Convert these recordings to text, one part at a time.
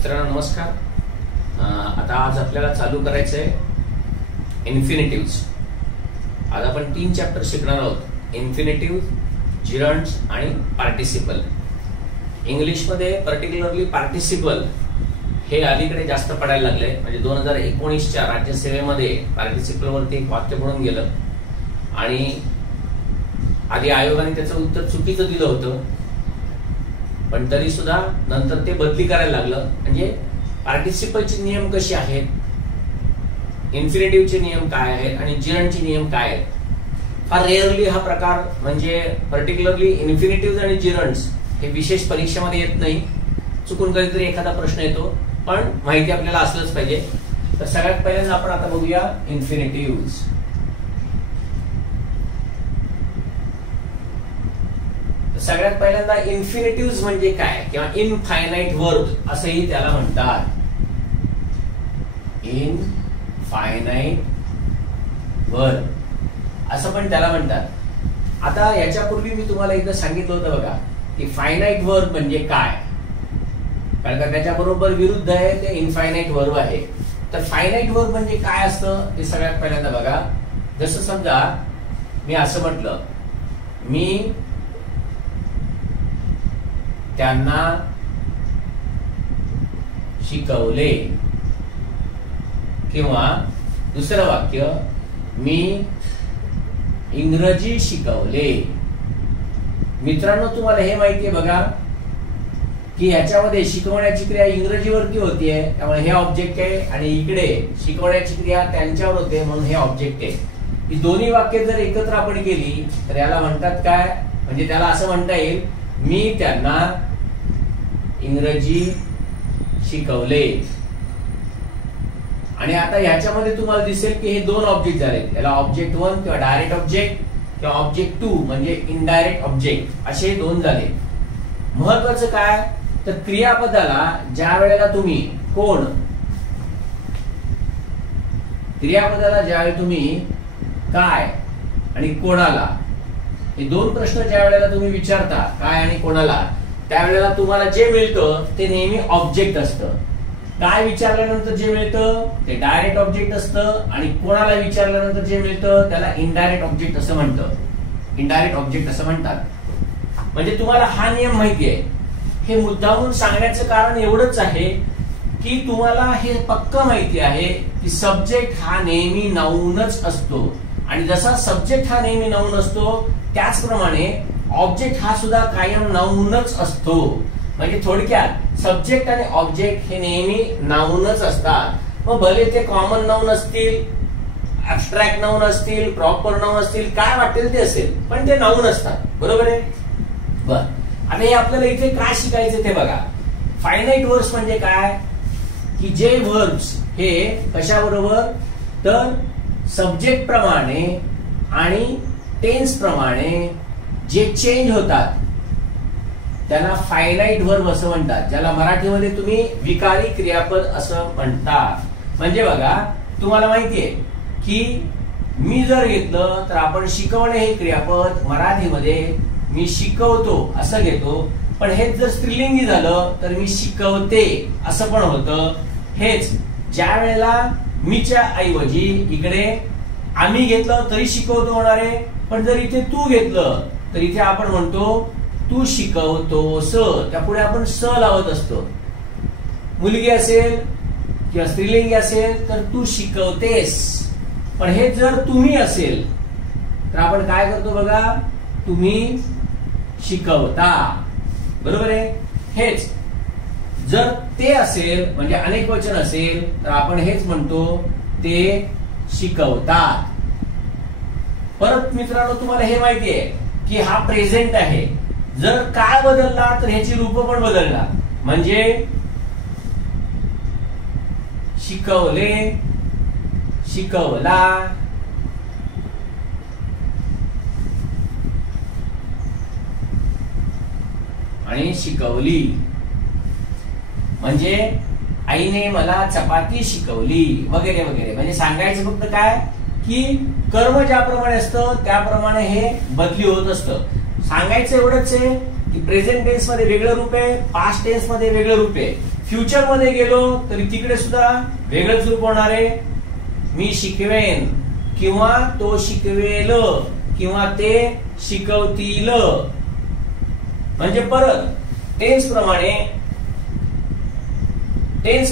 मित्रांनो नमस्कार। आता आज आपल्याला चालू करायचं आहे इन्फिनिटिव्स। आज आपण 3 चॅप्टर शिकणार आहोत, इन्फिनिटिव्ह, जिरंड्स आणि पार्टिसिपल। इंग्लिश मध्ये पर्टिक्युलरली पार्टिसिपल हे अलीकडे जास्त पडायला लागले, म्हणजे 2019च्या राज्यसेवेमध्ये पार्टिसिपल वरती एक वाक्य म्हणून गेलं आणि आधी आयोगाने त्याचं उत्तर चुकीचं दिलं होतं, पण तरी सुद्धा नंतर ते बदली करायला लागलं। म्हणजे पार्टिसिपलचे नियम कसे आहेत, इन्फिनिटिव्हचे नियम काय आहेत आणि जिरंडचे नियम काय आहेत। फार रेअरली हा प्रकार, म्हणजे पर्टिक्युलरली इन्फिनिटिव्ह आणि जिरंड्स हे विशेष परीक्षेमध्ये येत नाही, चुकून कधीतरी एखादा प्रश्न येतो, पण माहिती आपल्याला असलंच पाहिजे। तर सगळ्यात पहिल्यांदा आपण आता बघूया इन्फिनिटिव्ह्ज। सगळ्यात पहिल्यांदा इन्फिनिटिव्ह्ज म्हणजे काय किंवा इनफायनाइट वर्ब असंही त्याला म्हणतात, इनफायनाइट वर्ब असं पण त्याला म्हणतात। आता याच्यापूर्वी मी तुम्हाला एकदा सांगितलं होतं बघा की फायनाइट वर्ब म्हणजे काय, कारण का त्याच्या बरोबर विरुद्ध आहे ते इनफायनाइट वर्ब आहे। तर फायनाइट वर्ब म्हणजे काय असतं ते सगळ्यात पहिल्यांदा बघा। जसं समजा मी असं म्हटलं, मी त्यांना शिकवले, किंवा दुसरं वाक्य, मी इंग्रजी शिकवले। मित्रांनो तुम्हाला हे माहिती आहे बघा की ह्याच्यामध्ये शिकवण्याची क्रिया इंग्रजीवरती होतीये, त्यामुळे हे ऑब्जेक्ट आहे, आणि इकडे शिकवण्याची क्रिया त्यांच्यावर होते म्हणून हे ऑब्जेक्ट आहे। ही दोन्ही वाक्य जर एकत्र आपण केली तर याला म्हणतात काय, म्हणजे त्याला असं म्हणता येईल, मी त्यांना इंग्रजी शिकवले। आणि आता ह्याच्यामध्ये तुम्हाला दिसेल की हे दोन ऑब्जेक्ट झाले, याला ऑब्जेक्ट 1 किंवा डायरेक्ट ऑब्जेक्ट किंवा ऑब्जेक्ट 2 म्हणजे इनडायरेक्ट ऑब्जेक्ट, असे दोन झाले। महत्वाचं काय तर क्रियापदाला ज्या वेळेला तुम्ही कोण, क्रियापदाला ज्यावेळी तुम्ही काय आणि कोणाला, हे दोन प्रश्न ज्या वेळेला तुम्ही विचारता काय आणि कोणाला, त्यावेळेला तुम्हाला जे मिळतं ते नेहमी ऑब्जेक्ट असतं। काय विचारल्यानंतर जे मिळतं ते डायरेक्ट ऑब्जेक्ट असतं, आणि कोणाला विचारल्यानंतर जे मिळतं त्याला इनडायरेक्ट ऑब्जेक्ट असं म्हणतं, इनडायरेक्ट ऑब्जेक्ट असं म्हणतात। म्हणजे तुम्हाला हा नियम माहिती आहे। हे मुद्दामून सांगण्याचं कारण एवढंच आहे की तुम्हाला हे पक्क माहिती आहे की सब्जेक्ट हा नेहमी नाऊनच असतो, आणि जसा सब्जेक्ट हा नेहमी नाऊन असतो त्याचप्रमाणे ऑब्जेक्ट हा सुद्धा कायम नाऊनच असतो। म्हणजे थोडक्यात सब्जेक्ट आणि ऑब्जेक्ट हे नेहमी नाऊनच असतात। मग भले ते कॉमन नाऊन असतील, ऍब्स्ट्रॅक्ट नाऊन असतील, प्रॉपर नाऊन असतील, काय वाटेल ते असेल, पण ते नाऊन असतात, बरोबर आहे। बर, आता हे आपल्याला इथे काय शिकायचं ते बघा। फायनाइट वर्ब्स म्हणजे काय की जे वर्ब्स हे कशाबरोबर, तर सब्जेक्ट प्रमाणे आणि टेन्स प्रमाणे जे चेंज होतात त्याला फायनाइट वर्ब असं म्हणतात, ज्याला मराठीमध्ये तुम्ही विकारी क्रियापद असं म्हणतात। म्हणजे बघा तुम्हाला माहितीये की मी जर घेतलं तर आपण शिकवणे हे क्रियापद मराठीमध्ये मी शिकवतो असं घेतो, पण हेच जर स्त्रीलिंगी झालं तर मी शिकवते असं पण होतं। हेच ज्या वेळेला मीच्या ऐवजी इकडे आम्ही घेतलं तरी शिकवतो होणार आहे, पण जर इथे तू घेतलं तर इथे आपण म्हणतो तू शिकवतोस, त्यापुढे आपण स लावत असतो। मुलगी असेल किंवा स्त्रीलिंगी असेल तर तू शिकवतेस, पण हे जर तुम्ही असेल तर आपण काय करतो बघा, तुम्ही शिकवता, बरोबर आहे। हेच जर ते असेल म्हणजे अनेक वचन असेल तर आपण हेच म्हणतो, ते शिकवतात। परत मित्रांनो तुम्हाला हे माहिती आहे की हा प्रेझेंट आहे, जर काळ बदलला तर ह्याची रूप पण बदलणार, म्हणजे शिकवले, शिकवला, आणि शिकवली। म्हणजे आईने मला चपाती शिकवली वगैरे वगैरे। म्हणजे सांगायचं फक्त काय की कर्म ज्याप्रमाणे असतं त्याप्रमाणे हे बदली होत असतं। सांगायचं एवढंच आहे की प्रेझेंट टेन्स मध्ये वेगळं रूप आहे, पास्ट टेन्स मध्ये वेगळं रूप आहे, फ्युचर मध्ये गेलो तरी तिकडे सुद्धा वेगळंच रूप होणार आहे. मी शिकवेन किंवा तो शिकवेल किंवा ते शिकवतील. म्हणजे परत टेन्स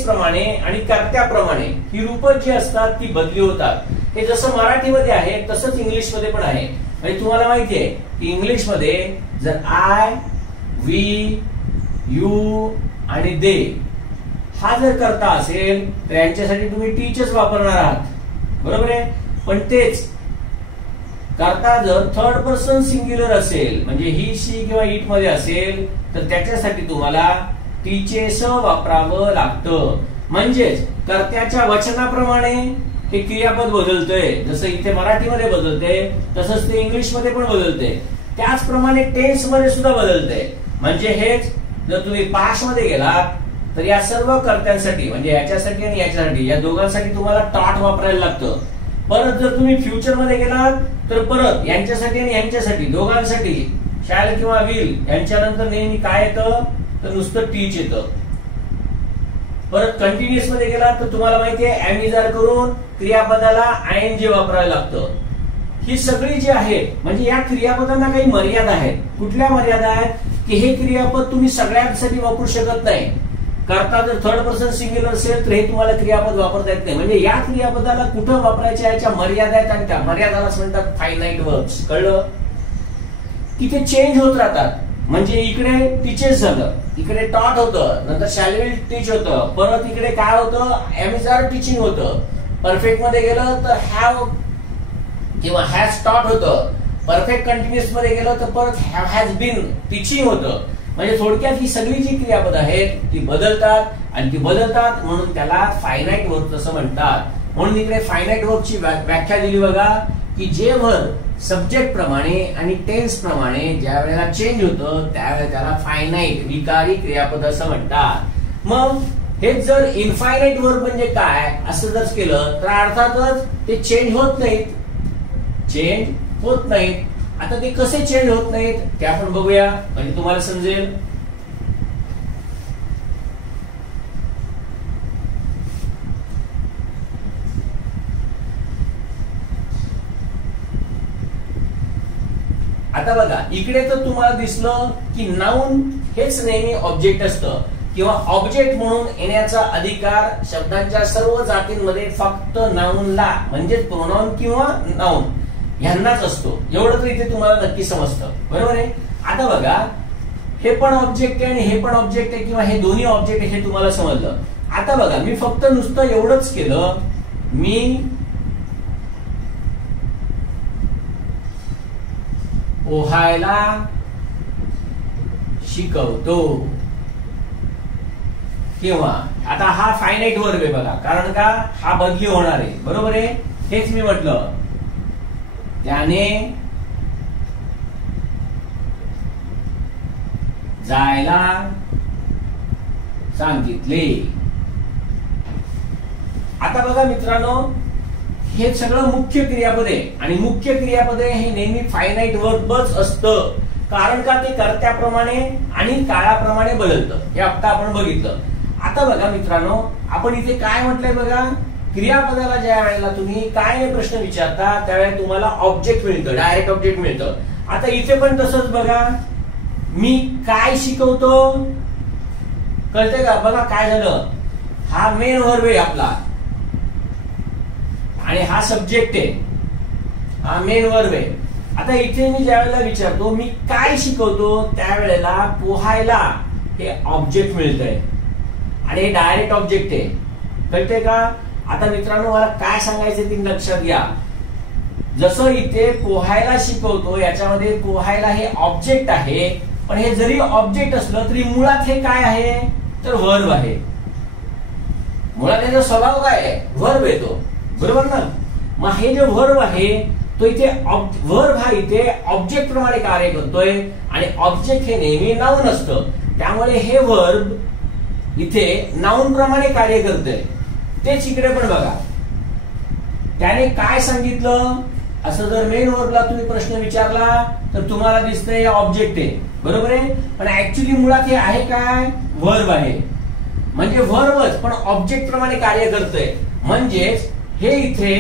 प्रमाणे आणि कर्त्याप्रमाणे ही रूप जी असतात ती बदली होतात. हे जसं मराठीमध्ये आहे तसंच इंग्लिश मध्ये पण आहे. म्हणजे तुम्हाला माहिती आहे की इंग्लिश मध्ये जर आय, वी, यू आणि दे हा जर करता असेल तर यांच्यासाठी तुम्ही टीचर्स वापरणार आहात, बरोबर आहे. पण तेच करता जर थर्ड पर्सन सिंग्युलर असेल म्हणजे ही, शी किंवा इट मध्ये असेल तर त्याच्यासाठी तुम्हाला टीचेस वापरावं लागतं. म्हणजेच कर्त्याच्या वचनाप्रमाणे हे क्रियापद बदलतंय. जसं इथे मराठीमध्ये बदलते तसंच ते इंग्लिश मध्ये पण बदलते. त्याचप्रमाणे टेन्स मध्ये सुद्धा बदलते. म्हणजे हेच जर तुम्ही पास्ट मध्ये गेलात तर या सर्व कर्त्यांसाठी म्हणजे याच्यासाठी आणि याच्यासाठी या दोघांसाठी तुम्हाला टॉट वापरायला लागतं. परत जर तुम्ही फ्युचर मध्ये गेलात तर परत यांच्यासाठी आणि यांच्यासाठी दोघांसाठी शॅल किंवा विल यांच्यानंतर नेहमी काय येतं तर नुसतं टीच येतं. परत कंटिन्युअस मध्ये गेलात तर तुम्हाला माहितीये एमिजार करून क्रियापदाला आयएनजी वापरायला लागतं. ही सगळी जी आहे म्हणजे या क्रियापदांना काही मर्यादा आहेत. कुठल्या मर्यादा आहेत की हे क्रियापद तुम्ही सगळ्यांसाठी वापरू शकत नाही. करता जर थर्ड पर्सन सिंग्युलर असेल तर हे तुम्हाला क्रियापद वापरता येत नाही. म्हणजे या क्रियापदाला कुठं वापरायच्या याच्या मर्यादा आहेत आणि त्या मर्यादालाच म्हणतात फायनाइट वर्ब्स. कळलं की ते चेंज होत राहतात. म्हणजे इकडे टीचर्स झालं, इकडे टॉट होतं, नंतर शॅल विल टीच होतं, परत इकडे काय होतं एमिजार टीचिंग होतं. परफेक्ट मध्ये गेलं तर हॅव किंवा हॅज टॉट होतं. परफेक्ट कंटिन्युअस मध्ये गेलं तर परत हॅव हॅज बीन टीचिंग होतं. म्हणजे थोडक्यात ही सगळी जी क्रियापद आहेत ती बदलतात आणि ती बदलतात म्हणून त्याला फायनाइट वर्ब असं म्हणतात. म्हणून इकडे फायनाइट वर्बची व्याख्या दिली बघा की जे वर्ब सब्जेक्ट प्रमाणे आणि टेन्स प्रमाणे ज्या वेळेला चेंज होतं त्यावेळेला त्याला फायनाइट विकारी क्रियापद असं म्हणतात. मग हेच जर इनफायनाइट वर्ब म्हणजे काय असं जर केलं तर अर्थातच ते चेंज होत नाहीत. आता ते कसे चेंज होत नाहीत ते आपण बघूया म्हणजे तुम्हाला समजेल. आता बघा इकडे तर तुम्हाला दिसलं की नाउन हेच नेहमी ऑब्जेक्ट असतं किंवा ऑब्जेक्ट म्हणून येण्याचा अधिकार शब्दांच्या सर्व जातींमध्ये फक्त नाउनला म्हणजे प्रोनाउन किंवा नाउन ह्यांनाच असतो. एवढं तर इथे तुम्हाला नक्की समजतं, बरोबर आहे. आता बघा हे पण ऑब्जेक्ट आहे आणि हे पण ऑब्जेक्ट आहे किंवा हे दोन्ही ऑब्जेक्ट आहे हे तुम्हाला समजलं. आता बघा मी फक्त नुसतं एवढंच केलं, मी पोहायला शिकवतो किंवा आता हा फायनाइट वर्ब आहे बघा, कारण का हा बदली होणार आहे, बरोबर आहे. हेच मी म्हटलं त्याने जायला सांगितले. आता बघा मित्रांनो हे सगळं मुख्य क्रियापद आहे आणि मुख्य क्रियापद हे नेहमी फायनाइट वर्बच असतं. कारण का ते कर्त्याप्रमाणे आणि काळाप्रमाणे बदलतं. हे आता आपण बघितलं. आता बघा मित्रांनो आपण इथे काय म्हटलंय बघा, क्रियापदाला ज्या वेळेला तुम्ही काय प्रश्न विचारता त्यावेळेला तुम्हाला ऑब्जेक्ट मिळतं, डायरेक्ट ऑब्जेक्ट मिळतं. आता इथे पण तसंच बघा, मी काय शिकवतो कळते का. बघा काय झालं, हा मेन वर्ब आहे आपला आणि हा सब्जेक्ट आहे, हा मेन वर्ब आहे. आता इथे मी ज्या वेळेला विचारतो मी काय शिकवतो त्यावेळेला पोहायला हे ऑब्जेक्ट मिळतंय आणि हे डायरेक्ट ऑब्जेक्ट आहे, कळते का. आता मित्रांनो मला काय सांगायचं ते लक्षात घ्या. जसं इथे पोहायला शिकवतो याच्यामध्ये पोहायला हे ऑब्जेक्ट आहे, पण हे जरी ऑब्जेक्ट असलं तरी मुळात हे काय आहे तर वर्ब आहे. मुळात याचा स्वभाव काय आहे, वर्ब येतो, बरोबर ना. मग हे जे वर्ब आहे तो इथे वर्ब हा इथे ऑब्जेक्ट प्रमाणे कार्य करतोय आणि ऑब्जेक्ट हे नेहमी नाउन असतं. त्यामुळे हे वर्ब इथे नाउन प्रमाणे कार्य करतंय. तेच इकडे पण बघा, त्याने काय सांगितलं असं जर मेन वर्बला तुम्ही प्रश्न विचारला तर तुम्हाला दिसतंय ऑब्जेक्ट आहे, बरोबर आहे. पण ऍक्च्युली मुळात हे आहे काय, वर्ब आहे. म्हणजे वर्बच पण ऑब्जेक्ट प्रमाणे कार्य करतंय. म्हणजेच हे इथे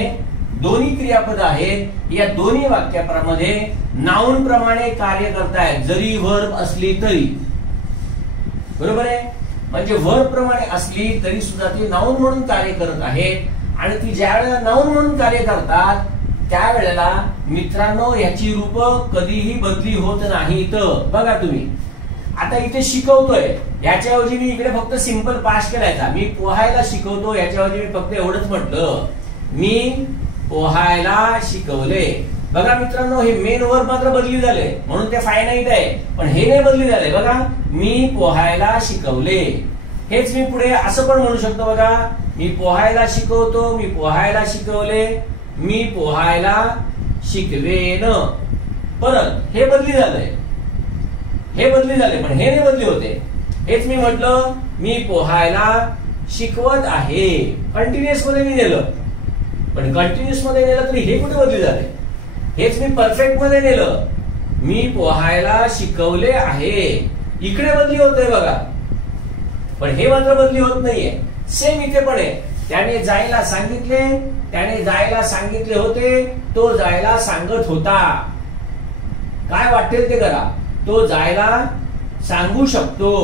दोन्ही क्रियापद आहेत, या दोन्ही वाक्यामध्ये नाउन प्रमाणे कार्य करतायत जरी वर्ब असली तरी. बरोबर आहे. म्हणजे वर्ब प्रमाणे असली तरी सुद्धा ती नाउन म्हणून कार्य करत आहेत. आणि ती ज्या वेळेला नाउन म्हणून कार्य करतात त्यावेळेला मित्रांनो याची रूप कधीही बदली होत नाहीत. बघा तुम्ही आता इथे शिकवतोय, याच्याऐवजी मी इकडे फक्त सिंपल पास्ट केलायचा. मी पोहायला शिकवतो, याच्याऐवजी मी फक्त एवढंच म्हटलं, मी पोहायला शिकवले. बघा मित्रांनो हे मेन वर्ब मात्र बदली झाले म्हणून ते फायनाइट आहे, पण हे नाही बदली झाले. बघा मी पोहायला शिकवले. हेच मी पुढे असं पण म्हणू शकतो. बघा मी पोहायला शिकवतो, मी पोहायला शिकवले, मी पोहायला शिकवेन. परत हे बदली झालंय, हे बदली झाले पण हे नाही बदली होते. हेच मी म्हटलं मी पोहायला शिकवत आहे. कंटिन्युअस मध्ये मी नेलं, पण कंटिन्युअस मध्ये नेलं तरी हे कुठे बदली झाले. हेच मी परफेक्ट मध्ये नेलं, मी पोहायला शिकवले आहे. इकडे बदली होतोय बघा, पण हे मात्र बदली होत नाहीये. सेम इथे पण आहे. त्याने जायला सांगितले, त्याने जायला सांगितले होते, तो जायला सांगत होता. काय वाटेल ते करा, तो जायला सांगू शकतो.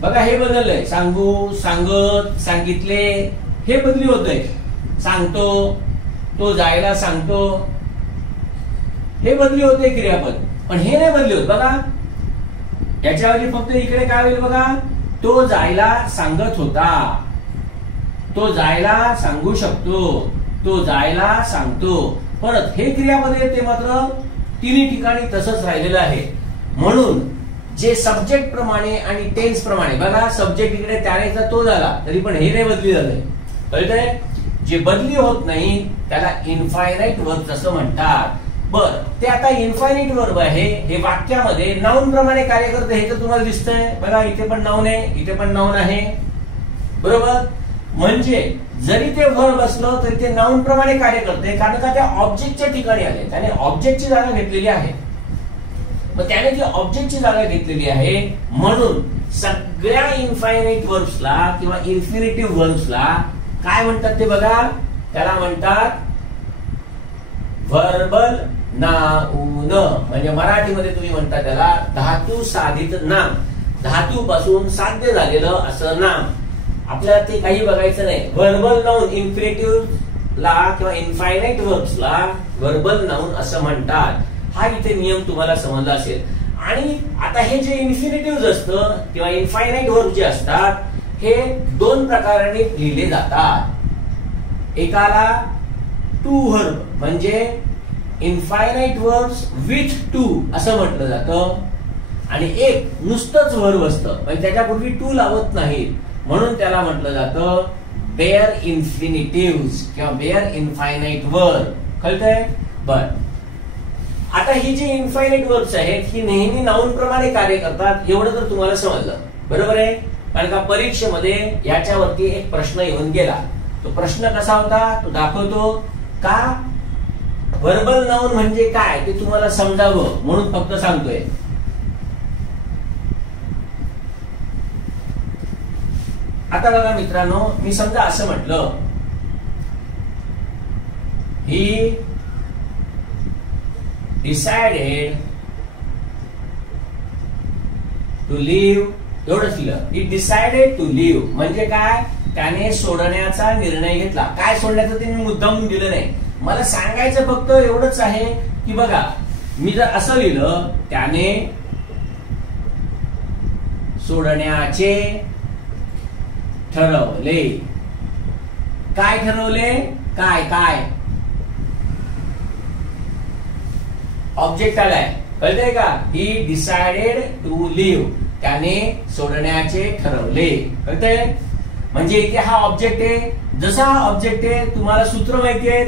बघा हे बदललंय. सांगू, सांगत, सांगितले हे बदली होतंय. सांगतो, तो जायला सांगतो हे बदली होते क्रियापद, पण हे नाही बदली होत. बघा याच्याऐवजी फक्त इकडे काय होईल बघा, तो जायला सांगत होता, तो जायला सांगू शकतो, तो जायला सांगतो. परत हे क्रियापद ते मात्र तिन्ही ठिकाणी तसंच राहिलेलं आहे. म्हणून जे सब्जेक्ट प्रमाणे आणि टेन्स प्रमाणे, बघा सब्जेक्ट इकडे त्याने तो झाला तरी पण हे नाही बदली झालंय. कळतंय. जे बदली होत नाही त्याला इनफायनाइट वर्ब असं म्हणतात. बर ते आता इनफायनाइट वर्ब आहे, हे वाक्यामध्ये नाउन प्रमाणे कार्य करते. हे तर तुम्हाला दिसतंय. बघा इथे पण नाउन आहे, इथे पण नाउन आहे. बरोबर. म्हणजे जरी ते वर्ब असलं तरी ते नाउन प्रमाणे कार्य करते, कारण का त्या ऑब्जेक्टच्या ठिकाणी आले. त्याने ऑब्जेक्टची जागा घेतलेली आहे. मग त्याने ती ऑब्जेक्टची जागा घेतलेली आहे. म्हणून सगळ्या इनफायनाइट वर्ब्सला किंवा इन्फिनिटिव्ह वर्ब्सला काय म्हणतात ते बघा, त्याला म्हणतात व्हर्बल नाउन. म्हणजे मराठीमध्ये तुम्ही म्हणता त्याला धातू साधित नाम, धातू पासून साध्य झालेलं असं नाम. आपल्याला ते काही बघायचं नाही. व्हर्बल नाउन इन्फिनिटिव्ह ला किंवा इनफायनाइट वर्ब्सला व्हर्बल नाउन असं म्हणतात. हा इथे नियम तुम्हाला समजला असेल. आणि आता हे जे इन्फिनिटिव्ह असतं किंवा इनफायनाइट वर्ब जे असतात हे दोन प्रकाराने लिहिले जातात. एकाला टू वर्ब म्हणजे इनफायनाइट वर्ब्स विथ टू असं म्हटलं जातं, आणि एक नुसतंच वर्ब असतं म्हणजे त्याच्यापूर्वी टू लावत नाहीत, म्हणून त्याला म्हटलं जातं बेअर इन्फिनिटिव्ह्ज किंवा बेअर इनफायनाइट वर्ब. कळतंय. बर आता ही जी इनफायनाइट वर्ब्स आहेत ही नेहमी नाउन प्रमाणे कार्य करतात, एवढं तर तुम्हाला समजलं. बरोबर आहे. कारण का परीक्षेमध्ये याच्यावरती एक प्रश्न येऊन गेला. तो प्रश्न कसा होता तो दाखवतो. का व्हर्बल नाउन म्हणजे काय ते तुम्हाला समजावं म्हणून फक्त सांगतोय. आता बघा मित्रांनो, मी समजा असं म्हटलं ही डिसाइडेड टू लिव्ह, एवढंच लिहिलं. ही डिसाइडेड टू लिव्ह म्हणजे काय, त्याने सोडण्याचा निर्णय घेतला. काय सोडण्याचं ते मी मुद्दामून दिलं नाही, मला सांगायचं फक्त एवढंच आहे की बघा मी जर असं लिहिलं त्याने सोडण्याचे ठरवले. काय ठरवले, काय काय ऑब्जेक्ट आलाय. कळतंय का. ही डिसाइडेड टू लिव्ह, त्याने सोडण्याचे ठरवले. कळतंय. म्हणजे इथे हा ऑब्जेक्ट आहे. जसा हा ऑब्जेक्ट आहे तुम्हाला सूत्र माहिती आहे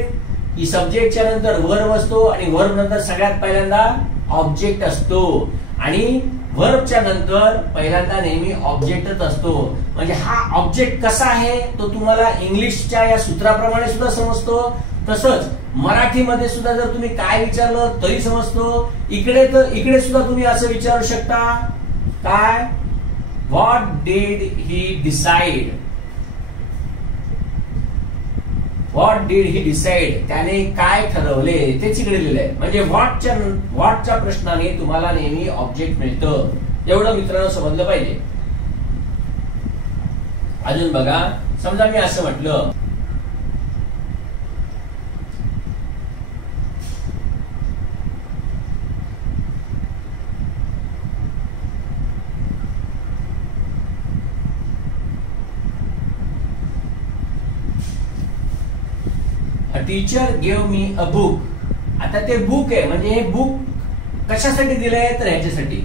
की सब्जेक्टच्या नंतर वर्ब असतो आणि वर्ब नंतर सगळ्यात पहिल्यांदा ऑब्जेक्ट असतो, आणि वर्बच्या नंतर पहिल्यांदा नेहमी ऑब्जेक्टच असतो. म्हणजे हा ऑब्जेक्ट कसा आहे तो तुम्हाला इंग्लिशच्या या सूत्राप्रमाणे सुद्धा समजतो, तसंच मराठीमध्ये सुद्धा जर तुम्ही काय विचारलं तरी समजतो. इकडे सुद्धा तुम्ही असं विचारू शकता काय what did he decide, what did he decide, त्याने काय ठरवले ते इकडे लिहिलंय. म्हणजे व्हॉटच्या प्रश्नाने तुम्हाला नेहमी ऑब्जेक्ट मिळतं, एवढं मित्रांनो समजलं पाहिजे. अजून बघा, समजा मी असं म्हटलं a teacher give me a book. आता ते बुक आहे, म्हणजे हे बुक कशासाठी दिलंय तर ह्याच्यासाठी.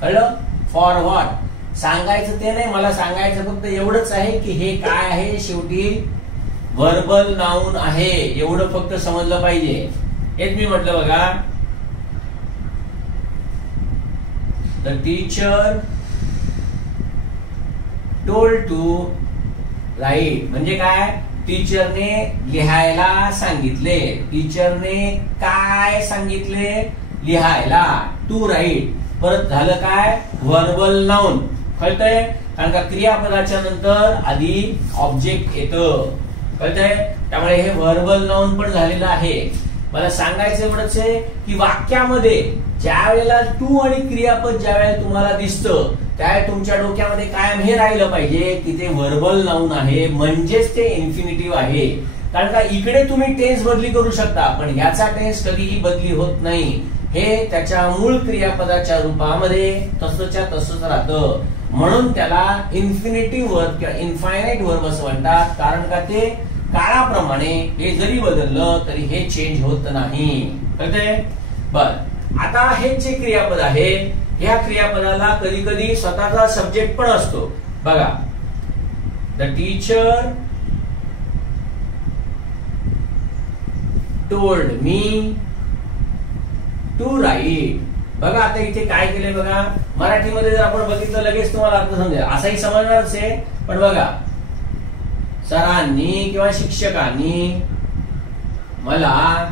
कळलं? फॉर व्हॉट सांगायचं ते नाही, मला सांगायचं फक्त एवढंच आहे की हे काय आहे, शेवटी व्हर्बल नाउन आहे, एवढं फक्त समजलं पाहिजे. हेच मी म्हटलं बघा, the teacher told to write. म्हणजे काय, टीचरने लिहायला सांगितले. टीचरने काय सांगितले, लिहायला. To write. परत झालं काय, व्हर्बल नाउन. कळतंय? कारण का क्रियापदाच्या नंतर आधी ऑब्जेक्ट येतं. कळतंय? त्यामुळे हे व्हर्बल नाउन पण झालेलं आहे. मला सांगायचं एवढंच आहे की वाक्यामध्ये ज्या वेळेला टू आणि क्रियापद ज्या वेळेला तुम्हाला दिसतं त्यावेळेला तुमच्या डोक्यामध्ये कायम हे राहिलं पाहिजे की ते व्हर्बल नाउन आहे, म्हणजेच ते इन्फिनिटिव्ह आहे. कारण का इकडे तुम्ही टेन्स बदली करू शकता, पण याचा टेन्स कधीही बदली होत नाही. हे त्याच्या मूळ क्रियापदाच्या रूपामध्ये तसंच्या तसंच राहतं. म्हणून त्याला इन्फिनिटिव्ह वर्ब किंवा इनफायनाइट वर्ब असं म्हणतात. कारण का ते काळाप्रमाणे हे जरी बदललं तरी हे चेंज होत नाही. कळतंय? बर, आता हे जे क्रियापद आहे, ह्या क्रियापदाला कधी कधी स्वतःचा सब्जेक्ट पण असतो. बघा, the teacher told me to write. बघा आता इथे काय केलंय बघा, मराठीमध्ये जर आपण बघितलं लगेच तुम्हाला अर्थ समजेल, असाही समजणारच आहे. पण बघा, सरांनी किंवा शिक्षकांनी मला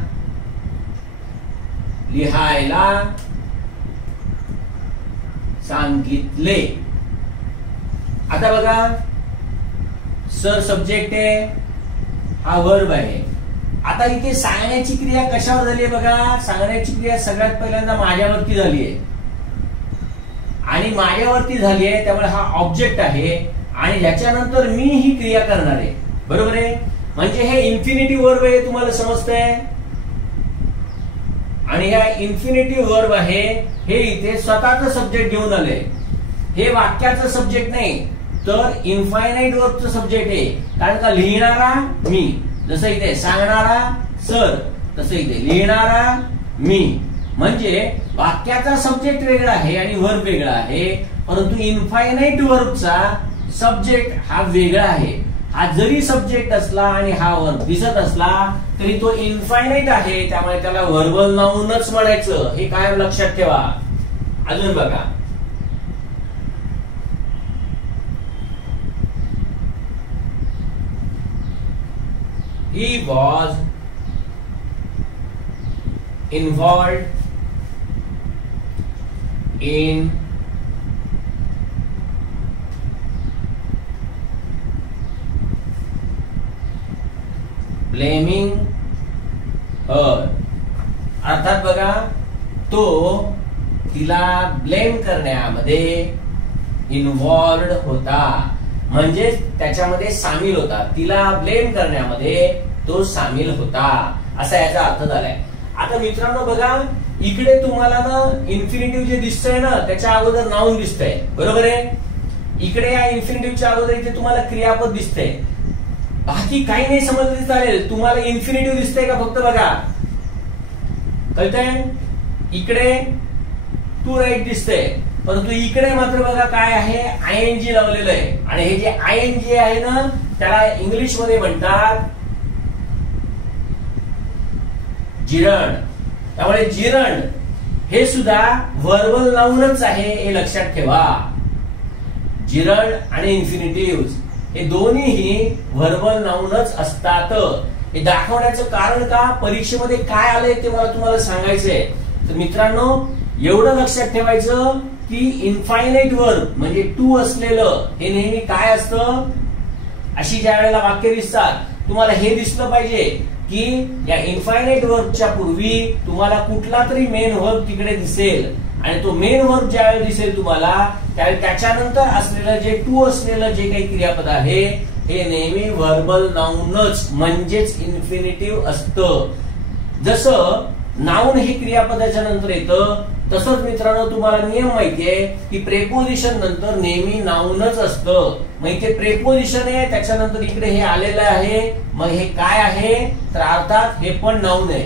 लिहायला सांगितले. आता बघा, सर सब्जेक्ट आहे, हा वर्ब आहे. आता इथे सांगण्याची क्रिया कशावर झाली आहे बघा, सांगण्याची क्रिया सगळ्यात पहिल्यांदा माझ्यावरती झाली आहे आणि माझ्यावरती झाली आहे, त्यामुळे हा ऑब्जेक्ट आहे आणि ह्याच्यानंतर मी ही क्रिया करणार आहे. बरोबर आहे? म्हणजे हे इन्फिनिटिव्ह वर्ब आहे, तुम्हाला समजतंय? आणि ह्या इन्फिनिटिव्ह वर्ब आहे, हे इथे स्वतःचं सब्जेक्ट घेऊन आले. हे वाक्याचं सब्जेक्ट नाही तर इनफायनाइट वर्बचं सब्जेक्ट आहे. कारण का लिहिणारा मी, जसं इथे सांगणारा सर, तसं इथे लिहिणारा मी. म्हणजे वाक्याचा सब्जेक्ट वेगळा आहे आणि वर्ब वेगळा आहे, परंतु इनफायनाइट वर्बचा सब्जेक्ट हा वेगळा आहे. हा जरी सब्जेक्ट असला आणि हा वर्ब दिसत असला तरी तो इनफायनाइट आहे, त्यामुळे त्याला व्हर्बल नाउनच म्हणायचं. हे कायम लक्षात ठेवा. अजून बघा, he was involved in blaming her. अर्थात बघा, तो तिला ब्लेम करण्यामध्ये इन्व्हॉल्व्ड होता, म्हणजे त्याच्यामध्ये सामील होता. तिला ब्लेम करण्यामध्ये तो सामील होता, असा याचा अर्थ झालाय. आता मित्रांनो बघा, इकडे तुम्हाला ना इन्फिनिटिव्ह जे दिसतंय ना त्याच्या अगोदर नाउन दिसतंय. बरोबर आहे? इकडे या इन्फिनिटिव्हच्या अगोदर इथे तुम्हाला क्रियापद दिसतंय. बाकी काही नाही समजलं चालेल. तुम्हाला इन्फिनिटिव्ह दिसतंय का फक्त बघा, कळतंय? इकडे टू राईट दिसतंय, परंतु इकडे मात्र बघा काय आहे, आयएनजी लावलेलं आहे. आणि हे जे आयएनजी आहे ना त्याला इंग्लिश मध्ये म्हणतात जिरण. त्यामुळे जिरण हे सुद्धा व्हर्बल नाउनच आहे, हे लक्षात ठेवा. जिरण आणि इन्फिनिटिव्ह हे दोन्हीही व्हर्बल नाउनच असतात. हे दाखवण्याचं कारण का, परीक्षेमध्ये काय आलंय ते मला तुम्हाला सांगायचंय. तर मित्रांनो एवढं लक्षात ठेवायचं की इनफायनाइट वर्ब म्हणजे टू असलेलं हे नेहमी काय असतं, अशी ज्या वेळेला वाक्य दिसतात तुम्हाला हे दिसलं पाहिजे की या इनफायनाइट वर्बच्या पूर्वी तुम्हाला कुठला तरी मेन वर्ब तिकडे दिसेल आणि तो मेन वर्ब ज्यावेळेला दिसेल तुम्हाला त्यावेळी त्याच्यानंतर असलेलं जे टू असलेलं जे काही क्रियापद आहे हे नेहमी व्हर्बल नाउनच म्हणजेच इन्फिनिटिव्ह असतं. जसं नाउन हे क्रियापदाच्या नंतर येतं तसंच मित्रांनो तुम्हाला नियम माहितीये की प्रेपोजिशन नंतर नेहमी नाउनच असतं. मग इथे प्रेपोजिशन आहे त्याच्यानंतर इकडे हे आलेलं आहे, मग हे काय आहे तर अर्थात हे पण नाउन आहे.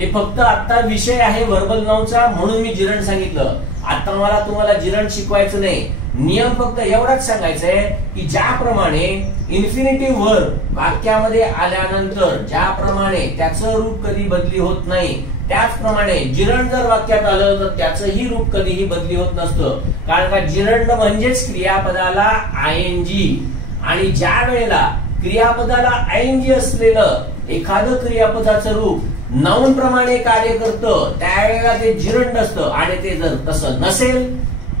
हे फक्त आता विषय आहे व्हर्बल नाउनचा म्हणून मी जिरण सांगितलं. आता मला तुम्हाला जिरण शिकवायचं नाही, नियम फक्त एवढाच सांगायचा आहे की ज्याप्रमाणे इन्फिनिटिव्ह वर्ब वाक्यामध्ये आल्यानंतर ज्याप्रमाणे त्याचं रूप कधी बदली होत नाही त्याचप्रमाणे जिरण जर वाक्यात आलं तर त्याचंही रूप कधीही बदली होत नसतं. कारण का जिरण म्हणजेच क्रियापदाला आयएनजी आणि ज्या वेळेला क्रियापदाला आयएनजी असलेलं एखादं क्रियापदाचं रूप नाउन प्रमाणे कार्य करतं त्यावेळेला ते जिरण नसतं आणि ते जर तसं नसेल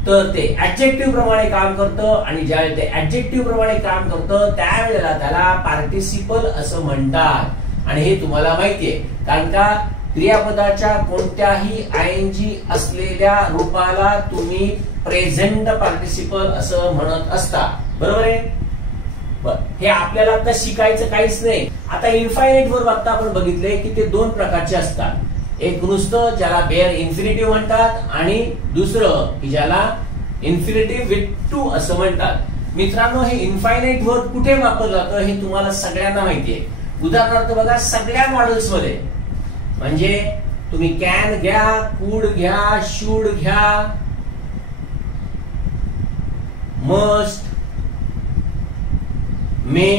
तर ते ऍडजेक्टिव्ह प्रमाणे काम करतं आणि ज्यावेळेला ते ऍडजेक्टिव्ह प्रमाणे काम करतं त्यावेळेला त्याला पार्टिसिपल असं म्हणतात. आणि हे तुम्हाला माहितीये कारण का क्रियापदाच्या कोणत्याही आयएनजी असलेल्या रूपाला तुम्ही प्रेझेंट पार्टिसिपल असं म्हणत असता. बरोबर आहे. हे आपल्याला आता शिकायचं काहीच नाही. आता इनफायनाइट वर्ब आता आपण बघितले की ते दोन प्रकारचे असतात. एक नुसतं ज्याला बेअर इन्फिनिटिव्ह म्हणतात आणि दुसरं की ज्याला इन्फिनिटिव्ह विथ टू असं म्हणतात. मित्रांनो हे इनफायनाइट वर्ब कुठे वापरलं जातं हे तुम्हाला सगळ्यांना माहितीये. उदाहरणार्थ बघा सगळ्या मॉडेल्स मध्ये म्हणजे तुम्ही कॅन घ्या, कुड घ्या, शुड घ्या, must, may,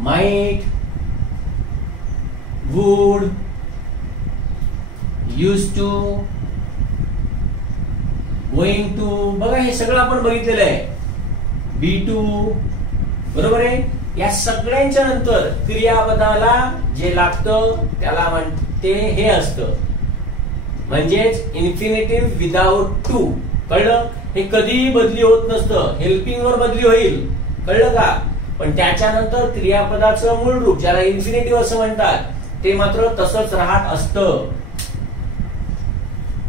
might, would, used to, going to, बघा हे सगळं आपण बघितलेलं आहे. बी टू, बरोबर आहे. या सगळ्यांच्या नंतर क्रियापदाला जे लागतं त्याला म्हणते हे असतं म्हणजेच इन्फिनिटिव्ह विदाउट टू. कळलं. हे कधीही बदली होत नसतं. हेल्पिंग वर बदली होईल, कळलं का, पण त्याच्यानंतर क्रियापदाचं मूळ रूप ज्याला इन्फिनिटिव्ह असं म्हणतात ते मात्र तसंच राहत असतं.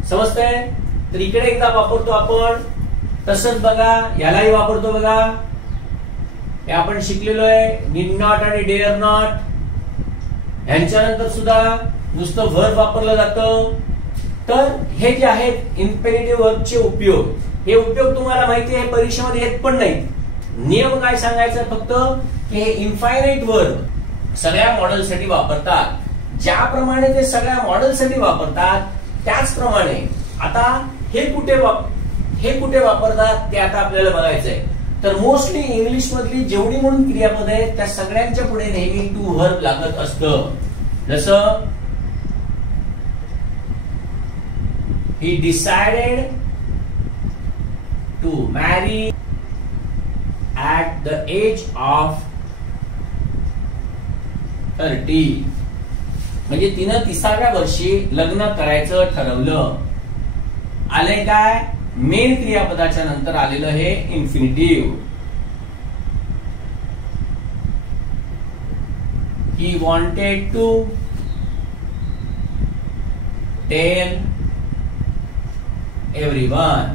समजतंय. तर इकडे एकदा वापरतो आपण तसंच बघा यालाही वापरतो बघा. हे आपण शिकलेलो आहे नीड नॉट आणि डेअर नॉट. यांच्यानंतर सुद्धा नुसतं व्हर्ब वापरलं जातं. तर हे जे आहेत इन्फिनिटिव्ह वर्बचे उपयोग हे उपयोग तुम्हाला माहिती आहे परीक्षेमध्ये येत पण नाही. नियम काय सांगायचा फक्त की हे इन्फायनाइट वर्ब सगळ्या मॉडेलसाठी वापरतात. ज्याप्रमाणे ते सगळ्या मॉडेलसाठी वापरतात त्याचप्रमाणे आता हे कुठे वापरतात ते आता आपल्याला बघायचंय. तर मोस्टली इंग्लिश मधली जेवढी म्हणून क्रियापद आहेत त्या सगळ्यांच्या पुढे नेहमी टू व्हर्ब लागत असतं. जसं he decided to marry at the age of 30. म्हणजे तिनं 30व्या वर्षी लग्न करायचं ठरवलं. आलंय काय मेन क्रियापदाच्या नंतर आलेलं हे infinitive. He wanted to tell everyone.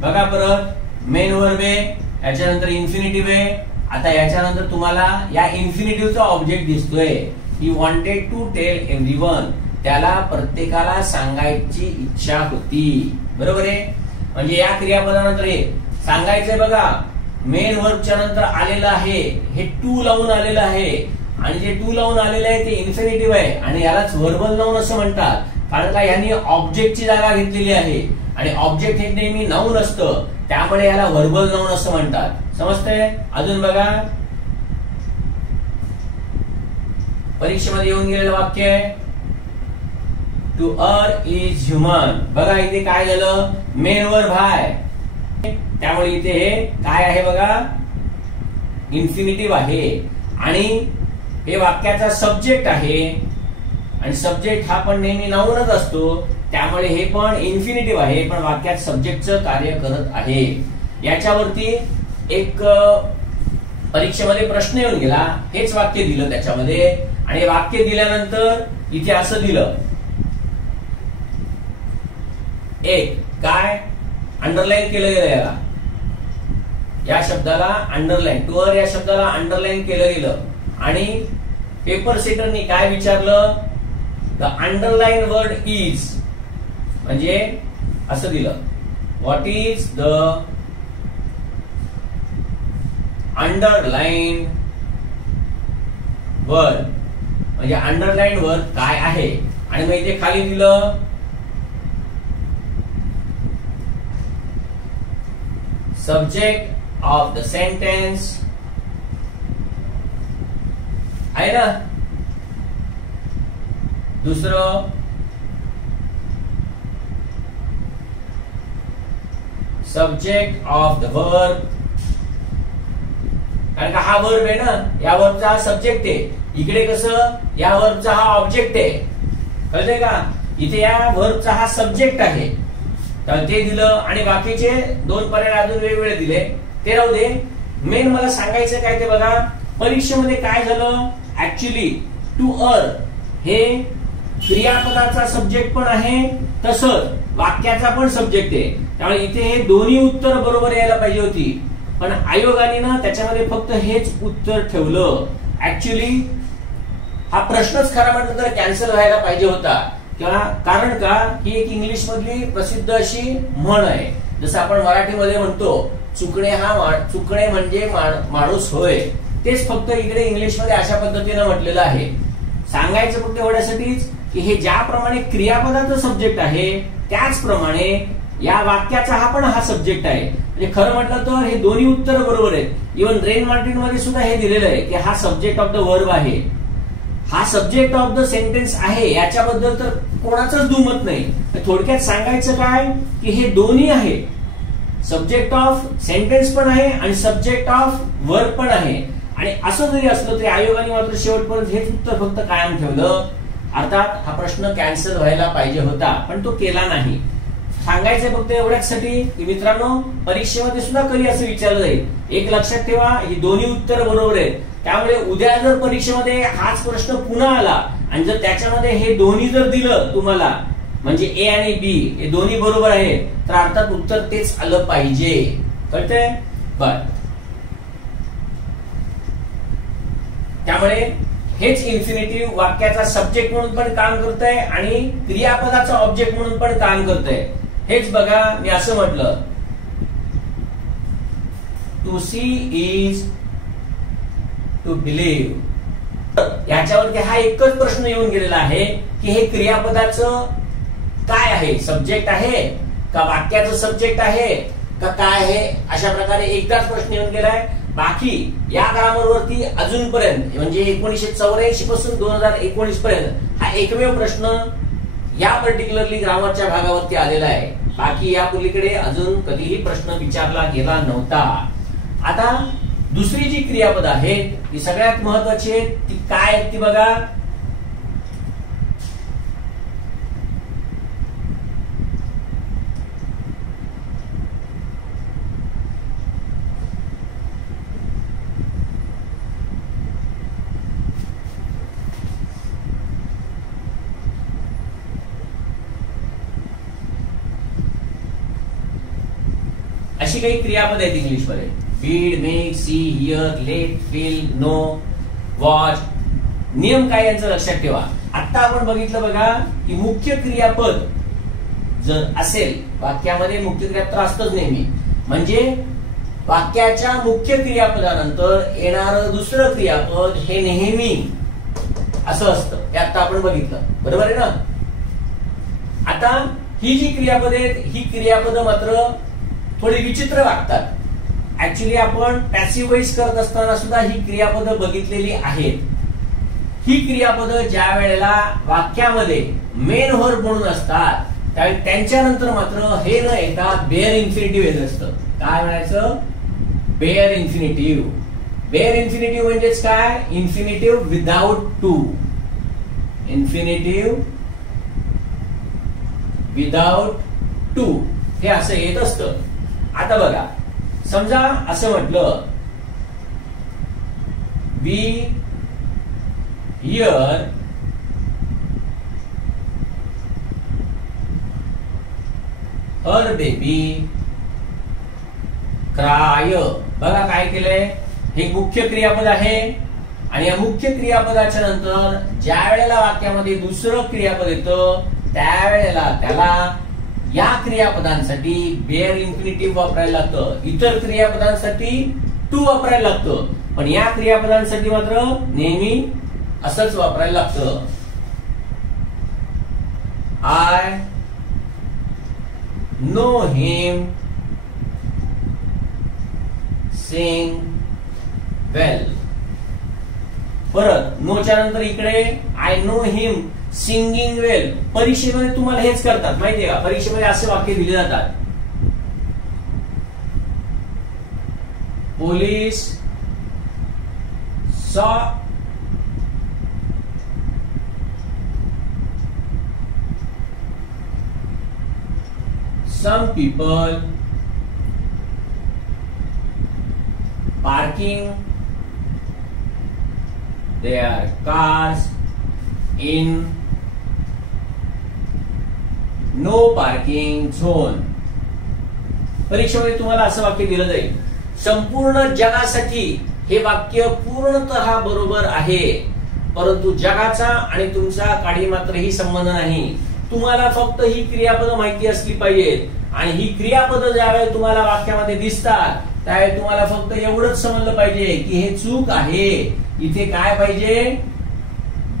बघा परत मेन वर्ब आहे याच्यानंतर इन्फिनिटिव्ह आहे. आता याच्यानंतर तुम्हाला या इन्फिनिटिव्हचा ऑब्जेक्ट दिसतोय. He wanted to tell everyone. त्याला प्रत्येकाला सांगायची इच्छा होती. बरोबर आहे. म्हणजे या क्रियापदानंतर हे सांगायचंय बघा मेन वर्बच्या नंतर आलेलं आहे हे टू लावून आलेलं आहे आणि जे टू लावून आलेलं आहे ते इन्फिनिटिव्ह आहे आणि यालाच व्हर्बल नाउन असं म्हणतात. कारण का यांनी ऑब्जेक्टची जागा घेतलेली आहे आणि ऑब्जेक्ट हे नेहमी नाउन असतं त्यामुळे याला व्हर्बल नाउन असं म्हणतात. समजतंय. अजून बघा परीक्षेमध्ये येऊन गेलेलं वाक्य आहे टू अर्न इज ह्युमन. बघा इथे काय झालं मेन वर्ब आहे त्यामुळे इथे हे काय आहे बघा इन्फिनिटिव्ह आहे आणि हे वाक्याचा सब्जेक्ट आहे आणि सब्जेक्ट हा पण नेहमी नाऊनच असतो, त्यामुळे हे पण इन्फिनिटिव्ह आहे, पण वाक्यात सब्जेक्टचं कार्य करत आहे. याच्यावरती एक परीक्षेमध्ये प्रश्न येऊन गेला, हेच वाक्य दिलं त्याच्यामध्ये, आणि वाक्य दिल्यानंतर इथे असं दिलं, एक काय अंडरलाईन केलं गेलं, याला या शब्दाला अंडरलाईन, टूअर या शब्दाला अंडरलाईन केलं गेलं, आणि पेपर सेटरनी काय विचारलं, द अंडरलाईन वर्ड इज, म्हणजे असं दिलं, what is the underline word, म्हणजे अंडरलाईन वर्ड काय आहे. आणि मग इथे खाली दिलं सब्जेक्ट ऑफ द सेंटेन्स आहे ना, दुसरं सब्जेक्ट ऑफ द वर्ब, कारण का हा वर्ब आहे ना, या वर्बचा हा सब्जेक्ट आहे, इकडे कसं या वर्बचा हा ऑब्जेक्ट आहे, कळतंय का, इथे या वर्बचा हा सब्जेक्ट आहे, तर ते दिलं. आणि बाकीचे दोन पर्याय अजून वेगवेगळे दिले, ते राहू दे. मेन मला सांगायचं काय ते बघा, परीक्षेमध्ये काय झालं, ऍक्च्युली टू अर्न हे क्रियापदाचा सब्जेक्ट पण आहे, तसंच वाक्याचा पण सब्जेक्ट आहे, त्यामुळे इथे हे दोन्ही उत्तर बरोबर यायला पाहिजे होती, पण आयोगाने ना त्याच्यामध्ये फक्त हेच उत्तर ठेवलं. ऍक्च्युली हा प्रश्नच खरा म्हटलं तर कॅन्सल व्हायला पाहिजे होता, किंवा कारण का ही एक इंग्लिश मधली प्रसिद्ध अशी म्हण आहे, जसं आपण मराठीमध्ये म्हणतो चुकणे म्हणजे माणूस होय, तेच फक्त इकडे इंग्लिश मध्ये अशा पद्धतीने म्हटलेलं आहे. सांगायचं फक्त एवढ्यासाठीच की हे ज्याप्रमाणे क्रियापदाचं सब्जेक्ट आहे, त्याचप्रमाणे या वाक्याचा हा पण हा सब्जेक्ट आहे. म्हणजे खरं म्हटलं तर हे दोन्ही उत्तर बरोबर आहेत. इव्हन रेन मार्टिन मध्ये सुद्धा हे दिलेलं आहे की हा सब्जेक्ट ऑफ द वर्ब आहे, हा सब्जेक्ट ऑफ द सेंटेन्स आहे, याच्याबद्दल तर कोणाचंच दुमत नाही. थोडक्यात सांगायचं काय की हे दोन्ही आहे, सब्जेक्ट ऑफ सेंटेन्स पण आहे आणि सब्जेक्ट ऑफ वर्ब पण आहे. आणि असं जरी असलं तरी आयोगाने मात्र शेवटपर्यंत हेच उत्तर फक्त कायम ठेवलं. अर्थात हा प्रश्न कॅन्सल व्हायला पाहिजे होता, पण तो केला नाही. सांगायचं फक्त एवढ्यासाठी की मित्रांनो, परीक्षेमध्ये सुद्धा कधी असं विचारलं जाईल, एक लक्षात ठेवा ही दोन्ही उत्तर बरोबर आहेत, त्यामुळे उद्या जर परीक्षेमध्ये हाच प्रश्न पुन्हा आला आणि जर त्याच्यामध्ये हे दोन्ही जर दिलं तुम्हाला, म्हणजे ए आणि बी हे दोन्ही बरोबर आहेत, तर अर्थात उत्तर तेच आलं पाहिजे. कळतंय? बर, त्यामुळे हेच इन्फिनिटिव्ह वाक्याचा सब्जेक्ट म्हणून पण काम करतंय आणि क्रियापदाचा ऑब्जेक्ट म्हणून पण काम करतंय. हेच बघा, मी असं म्हटलं, to see is to believe. याच्यावरती हा एकच प्रश्न येऊन गेलेला आहे की हे क्रियापदाचं काय आहे, सब्जेक्ट आहे का वाक्याचं सब्जेक्ट आहे का काय आहे, अशा प्रकारे एकदाच प्रश्न येऊन गेलाय. बाकी या ग्रामरवरती अजूनपर्यंत म्हणजे 1984 पासून 2019 पर्यंत हा एकमेव प्रश्न या पर्टिक्युलरली ग्रामरच्या भागावरती आलेला आहे. बाकी या पलीकडे अजून कधीही प्रश्न विचारला गेला नव्हता. आता दुसरी जी क्रियापद आहे ती सगळ्यात महत्वाची आहे, ती काय आहे ती बघा. अशी काही क्रियापद आहेत इंग्लिश मध्ये, bid, make, see, hear, let, feel, know, watch. नियम काय यांचं लक्षात ठेवा. आता आपण बघितलं बघा की मुख्य क्रियापद जर असेल वाक्यामध्ये, मुख्य क्रियापद असतंच नेहमी, म्हणजे वाक्याच्या मुख्य क्रियापदानंतर येणारं दुसरं क्रियापद हे नेहमी असं असतं. हे आता आपण बघितलं, बरोबर आहे ना. आता ही जी क्रियापद आहेत, ही क्रियापद मात्र थोडी विचित्र वागतात. ऍक्च्युली आपण पॅसिव्ह वॉइस करत असताना सुद्धा ही क्रियापदं बघितलेली आहेत. ही क्रियापदं ज्या वेळेला वाक्यामध्ये मेन व्हर्ब म्हणून असतात, त्यावेळी त्यांच्यानंतर मात्र हे न येता बेअर इन्फिनिटिव्ह येत असतं. काय म्हणायचं? Bare infinitive. बेअर इन्फिनिटिव्ह म्हणजेच काय? Infinitive without to. Infinitive without to हे असं येत असतं. आता बघा, समजा असं म्हटलं, we hear her baby cry. बघा काय केलंय, हे मुख्य क्रियापद आहे आणि या मुख्य क्रियापदाच्या नंतर ज्या वेळेला वाक्यामध्ये दुसरं क्रियापद येतं त्यावेळेला त्याला या क्रियापदांसाठी बेअर इन्फिनिटिव्ह वापरायला लागतं, इतर क्रियापदांसाठी टू वापरायला लागतं, पण या क्रियापदांसाठी मात्र नेहमी असंच वापरायला लागतं. आय नो हिम सिंग वेल. परत नोच्या नंतर इकडे आय नो हिम सिंगिंग वेल. परीक्षेमध्ये तुम्हाला हेच करतात माहितीये का, परीक्षेमध्ये असे वाक्य दिले जातात, पोलीस सॉ some people parking their cars in no parking zone. परीक्षेमध्ये तुम्हाला असं वाक्य दिलं जाईल, संपूर्ण जगासाठी हे वाक्य पूर्णतः बरोबर आहे, परंतु जगाचा आणि तुमचा काही मात्रही संबंध नाही. तुम्हाला फक्त ही क्रियापद माहिती असली पाहिजेत आणि ही क्रियापद ज्यावेळी तुम्हाला वाक्यामध्ये दिसतात त्यावेळी तुम्हाला फक्त एवढंच समजलं पाहिजे की हे चूक आहे, इथे काय पाहिजे,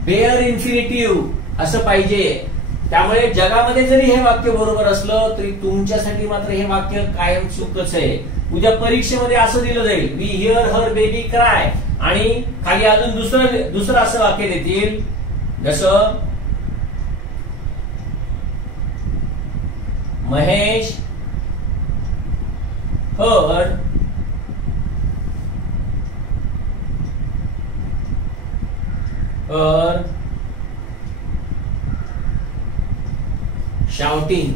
बेअर इन्फिनिटिव्ह असं पाहिजे. त्यामुळे जगामध्ये जरी हे वाक्य बरोबर असलं तरी तुमच्यासाठी मात्र हे वाक्य कायम चूकच आहे. उद्या परीक्षेमध्ये असं दिलं जाईल, we hear her baby cry, आणि खाली अजून दुसरं असं वाक्य देतील, जसं महेश heard her shouting.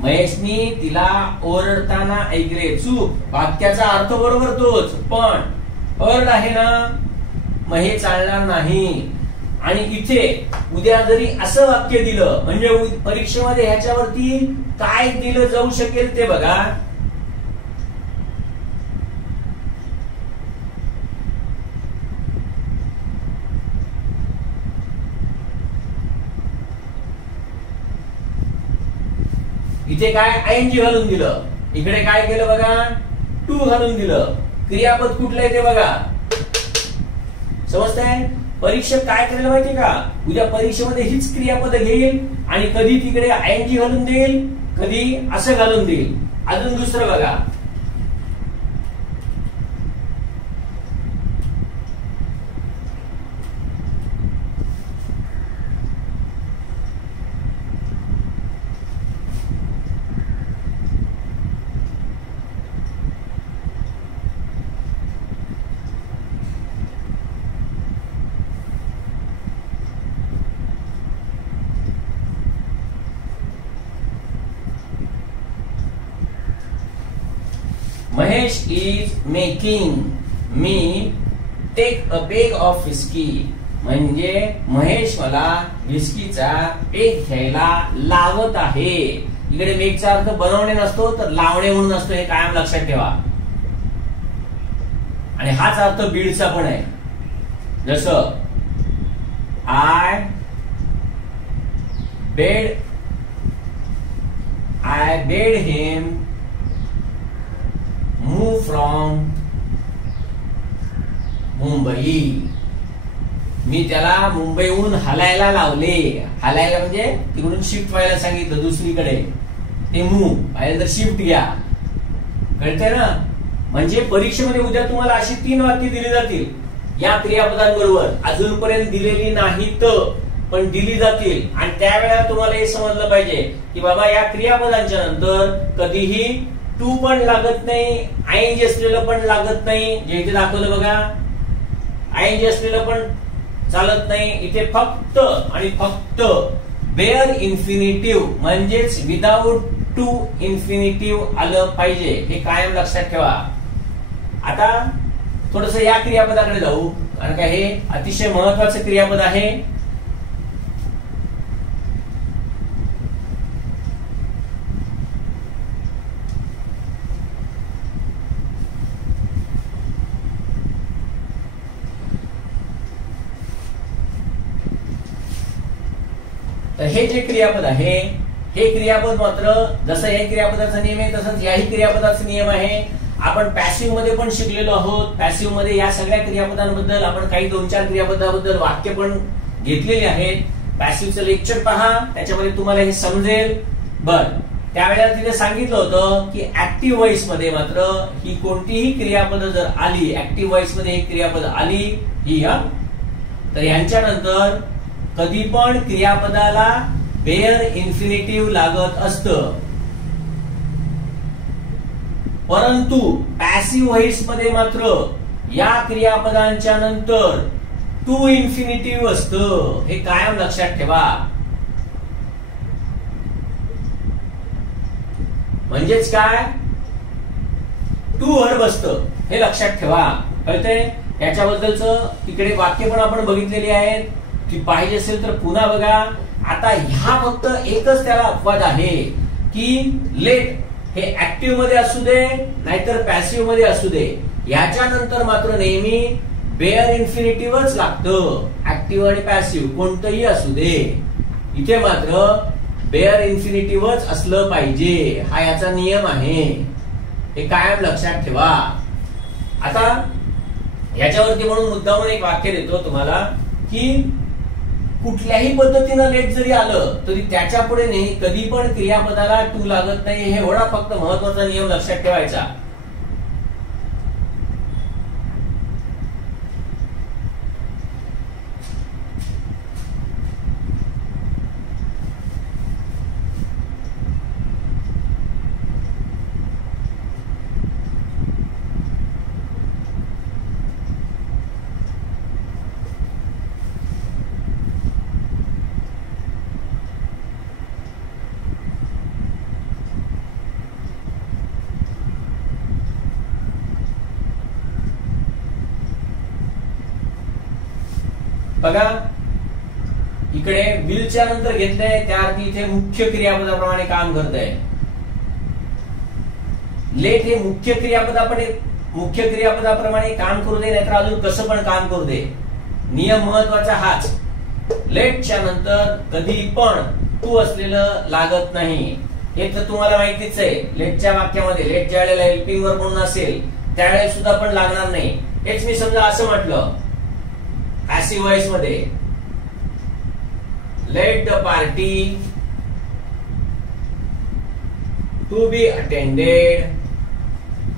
महेशनी तिला ओरडताना ऐकले. चूक, वाक्याचा अर्थ बरोबर तोच, पण heard आहे ना, मग हे चालणार नाही. आणि इथे उद्या जरी असं वाक्य दिलं म्हणजे परीक्षेमध्ये ह्याच्यावरती काय दिलं जाऊ शकेल ते बघा. इथे काय आयएनजी घालून दिलं, इकडे काय केलं बघा, टू घालून दिलं. क्रियापद कुठलं आहे ते बघा, समजतंय. परीक्षक काय करेल माहितीये का, उद्या परीक्षेमध्ये हीच क्रियापद घेईल आणि कधी तिकडे आयएनजी घालून देईल, कधी असं घालून देईल. अजून दुसरं बघा, Mahesh is making me take a peg of whisky. म्हणजे महेश मला विस्कीचा पेग घ्यायला लावत आहे. इकडे मेकचा अर्थ बनवणे नसतो तर लावणे म्हणून असतो, हे कायम लक्षात ठेवा. आणि हाच अर्थ बीडचा पण आहे, जसं I bade him move from Mumbai. मी त्याला मुंबईहून हलायला लावले. हलायला म्हणजे तिकडून शिफ्ट व्हायला सांगितलं दुसरीकडे, ते मूव आहे तर शिफ्ट घ्या, कळते ना. म्हणजे परीक्षेमध्ये उद्या तुम्हाला अशी 3 वाक्य दिली जातील या क्रियापदांबरोबर, अजूनपर्यंत दिलेली नाहीत पण दिली जातील. आणि त्यावेळेला तुम्हाला हे समजलं पाहिजे की बाबा या क्रियापदांच्या नंतर कधीही टू पण लागत नाही, आयएनजी असलेलं पण लागत नाही. जे इथे दाखवलं बघा, आयएनजी असलेलं पण चालत नाही. इथे फक्त आणि फक्त बेअर इन्फिनिटिव्ह म्हणजेच विदाउट टू इन्फिनिटिव्ह आलं पाहिजे. हे कायम लक्षात ठेवा. आता थोडस या क्रियापदाकडे जाऊ, कारण का हे अतिशय महत्वाचं क्रियापद आहे. तर हे जे क्रियापद आहे, हे क्रियापद मात्र जसं हे क्रियापदाचा नियम आहे तसंच याही क्रियापदाचा नियम आहे. आपण पॅसिव्ह मध्ये पण शिकलेलो आहोत. पॅसिव्ह मध्ये या सगळ्या क्रियापदांबद्दल आपण काही 2-4 क्रियापदाबद्दल वाक्य पण घेतलेली आहेत. पॅसिव्हचं लेक्चर पहा, त्याच्यामध्ये तुम्हाला हे समजेल. बर, त्यावेळेला तिथे सांगितलं होतं की ऍक्टिव्ह व्हॉइस मध्ये मात्र ही कोणतीही क्रियापद जर आली, ऍक्टिव्ह व्हॉइस मध्ये एक क्रियापद आली ही तर यांच्यानंतर कधी पण क्रियापदाला बेअर इन्फिनिटिव्ह लागत असतं. परंतु पॅसिव्ह व्हॉइस मध्ये मात्र या क्रियापदांच्या नंतर टू इन्फिनिटिव्ह असतं. हे कायम लक्षात ठेवा. म्हणजेच काय, टू वर्ब असतं, हे लक्षात ठेवा. कळतंय? याच्याबद्दलचं तिकडे वाक्य पण आपण बघितलेली आहेत. की पाहिजे असेल तर पुन्हा बघा. आता ह्या फक्त एकच त्याला अपवाद आहे की लेट हे ऍक्टिव्ह मध्ये असू दे नाहीतर पॅसिव्ह मध्ये असू दे, याच्यानंतर मात्र नेहमी बेअर इन्फिनिटिव्हच लागतं. ऍक्टिव्ह आणि पॅसिव्ह कोणतंही असू दे, इथे मात्र बेअर इन्फिनिटिव्हच असलं पाहिजे. हा याचा नियम आहे. हे कायम लक्षात ठेवा. आता याच्यावरती म्हणून मुद्दामून एक वाक्य देतो तुम्हाला की कुठल्याही पद्धतीनं लेट जरी आलं तरी त्याच्या पुढे कधी पण क्रियापदाला टू लागत नाही. हे एवढा फक्त महत्वाचा नियम लक्षात ठेवायचा. बघा, इकडे विलच्या नंतर घेतलंय, त्या अर्थी इथे मुख्य क्रियापदाप्रमाणे काम करत आहे. लेट हे मुख्य क्रियापदाप्रमाणे काम करू दे, नाहीतर अजून कसं पण काम करू दे. नियम महत्वाचा हाच, लेटच्या नंतर कधी पण टू असलेलं लागत नाही. हे तर तुम्हाला माहितीच आहे. लेटच्या वाक्यामध्ये लेट ज्या वेळेला हेल्पिंग वर्ब म्हणून असेल त्यावेळेस सुद्धा पण लागणार नाही. हेच मी समजा असं म्हटलं पॅसिव्ह व्हॉइस मध्ये, let the party to be attended,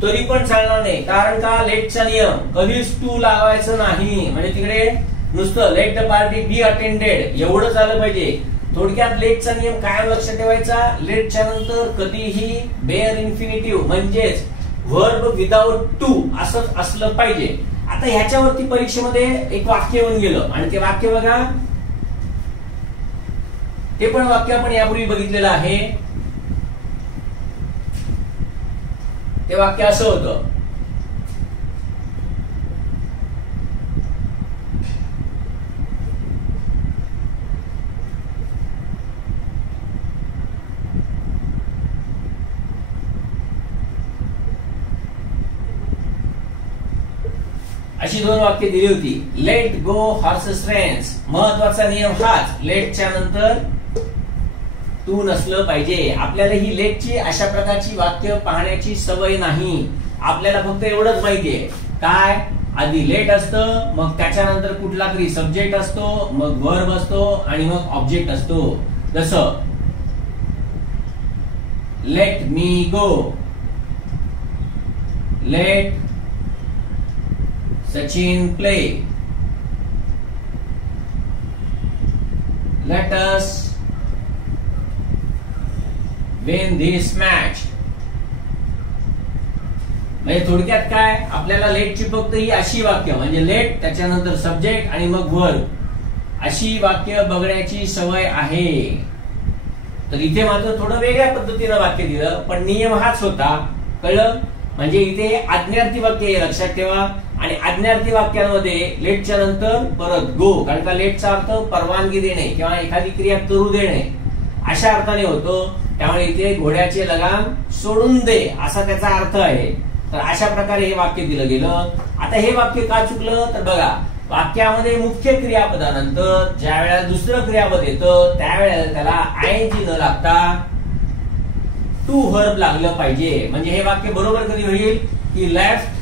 तरी पण चालणार नाही. कारण का, लेटचा नियम कधीच टू लावायचं नाही. म्हणजे तिकडे नुसतं late the party be attended एवढंच आलं पाहिजे. थोडक्यात लेटचा नियम कायम लक्षात ठेवायचा. लेटच्या नंतर कधीही बेअर इन्फिनिटिव्ह म्हणजेच वर्ब विदाउट टू असंच असलं पाहिजे. आता ह्याच्यावरती परीक्षेमध्ये एक वाक्य येऊन गेलं आणि ते वाक्य बघा, ते पण वाक्य आपण यापूर्वी बघितलेलं आहे. ते वाक्य असं होतं, अशी 2 वाक्य दिली होती. लेट गो हॉर्सेस रेन्स, महत्वाचा नियम हाच, लेटच्या नंतर टू नसलं पाहिजे. आपल्याला ही लेटची अशा प्रकारची वाक्य पाहण्याची सवय नाही. आपल्याला फक्त एवढंच माहितीये काय, आधी लेट असतं, मग त्याच्यानंतर कुठला तरी सब्जेक्ट असतो, मग वर्ब असतो आणि मग ऑब्जेक्ट असतो. जसं let me go, late Sachin play, let us win this match. म्हणजे थोडक्यात काय, आपल्याला लेटची फक्त ही अशी वाक्य म्हणजे लेट त्याच्यानंतर सब्जेक्ट आणि मग वर्ब अशी वाक्य बघण्याची सवय आहे. तर इथे मात्र थोडं वेगळ्या पद्धतीनं वाक्य दिलं, पण नियम हाच होता. कळलं? म्हणजे इथे आज्ञार्थी वाक्य हे लक्षात ठेवा. आणि आज्ञार्थी वाक्यांमध्ये लेटच्या नंतर परत गो, कारण का लेटचा अर्थ परवानगी देणे किंवा एखादी क्रिया करू देणे अशा अर्थाने होतो. त्यामुळे इथे घोड्याचे लगाम सोडून दे असा त्याचा अर्थ आहे. तर अशा प्रकारे हे वाक्य दिलं गेलं. आता हे वाक्य का चुकलं तर बघा, वाक्यामध्ये मुख्य क्रियापदानंतर ज्या वेळेला दुसरं क्रियापद येतं त्यावेळेला त्याला आयएनजी न लागता टू व्हर्ब लागलं पाहिजे. म्हणजे हे वाक्य बरोबर कधी होईल की लेफ्ट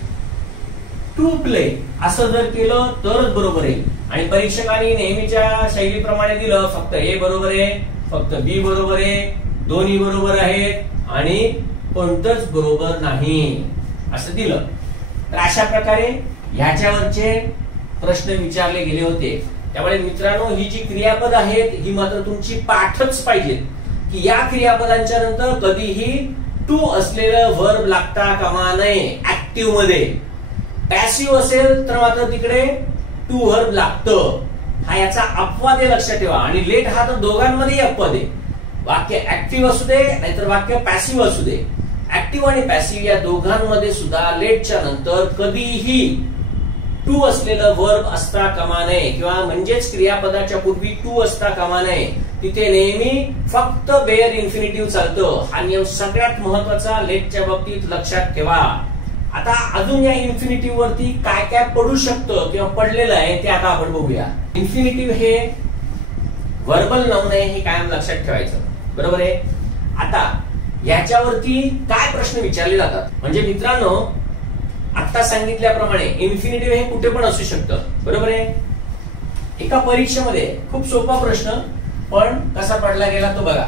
टू प्ले असं जर केलं तरच बरोबर आहे. आणि परीक्षकांनी नेहमीच्या शैलीप्रमाणे दिलं, फक्त ए बरोबर आहे, फक्त बी बरोबर आहे, दोन्ही बरोबर आहेत आणि कोणतंच बरोबर नाही असं दिलं. तर अशा प्रकारे ह्याच्यावरचे प्रश्न विचारले गेले होते. त्यामुळे मित्रांनो, ही जी क्रियापद आहेत ही मात्र तुमची पाठच पाहिजे की या क्रियापदांच्या नंतर कधीही टू असलेलं व्हर्ब लागता कामा नये. ऍक्टिव्ह मध्ये पॅसिव्ह असेल तर मात्र तिकडे टू व्हर्ब लागतं. हा याचा अपवाद आहे, लक्षात ठेवा. आणि लेट हा तर दोघांमध्ये अपवाद आहे. वाक्य ऍक्टिव्ह असू दे नाहीतर वाक्य पॅसिव्ह असू दे, ऍक्टिव्ह आणि पॅसिव्ह या दोघांमध्ये सुद्धा लेटच्या नंतर कधीही टू असलेलं वर्ब असता कामा नये किंवा म्हणजेच क्रियापदाच्या पूर्वी टू असता कामा नये. तिथे नेहमी फक्त बेअर इन्फिनिटिव्ह चालतं. हा नियम सगळ्यात महत्वाचा लेटच्या बाबतीत लक्षात ठेवा. आता अजून या इन्फिनिटिव्ह वरती काय काय पडू शकतं किंवा पडलेलं आहे ते आता आपण बघूया. इन्फिनिटिव्ह हे वर्बल नाऊन आहे हे कायम लक्षात ठेवायचं, बरोबर आहे. आता याच्यावरती काय प्रश्न विचारले जातात म्हणजे मित्रांनो, आता सांगितल्याप्रमाणे इन्फिनिटिव्ह हे कुठे पण असू शकतं, बरोबर आहे. एका परीक्षेमध्ये खूप सोपा प्रश्न पण कसा पडला गेला तो बघा.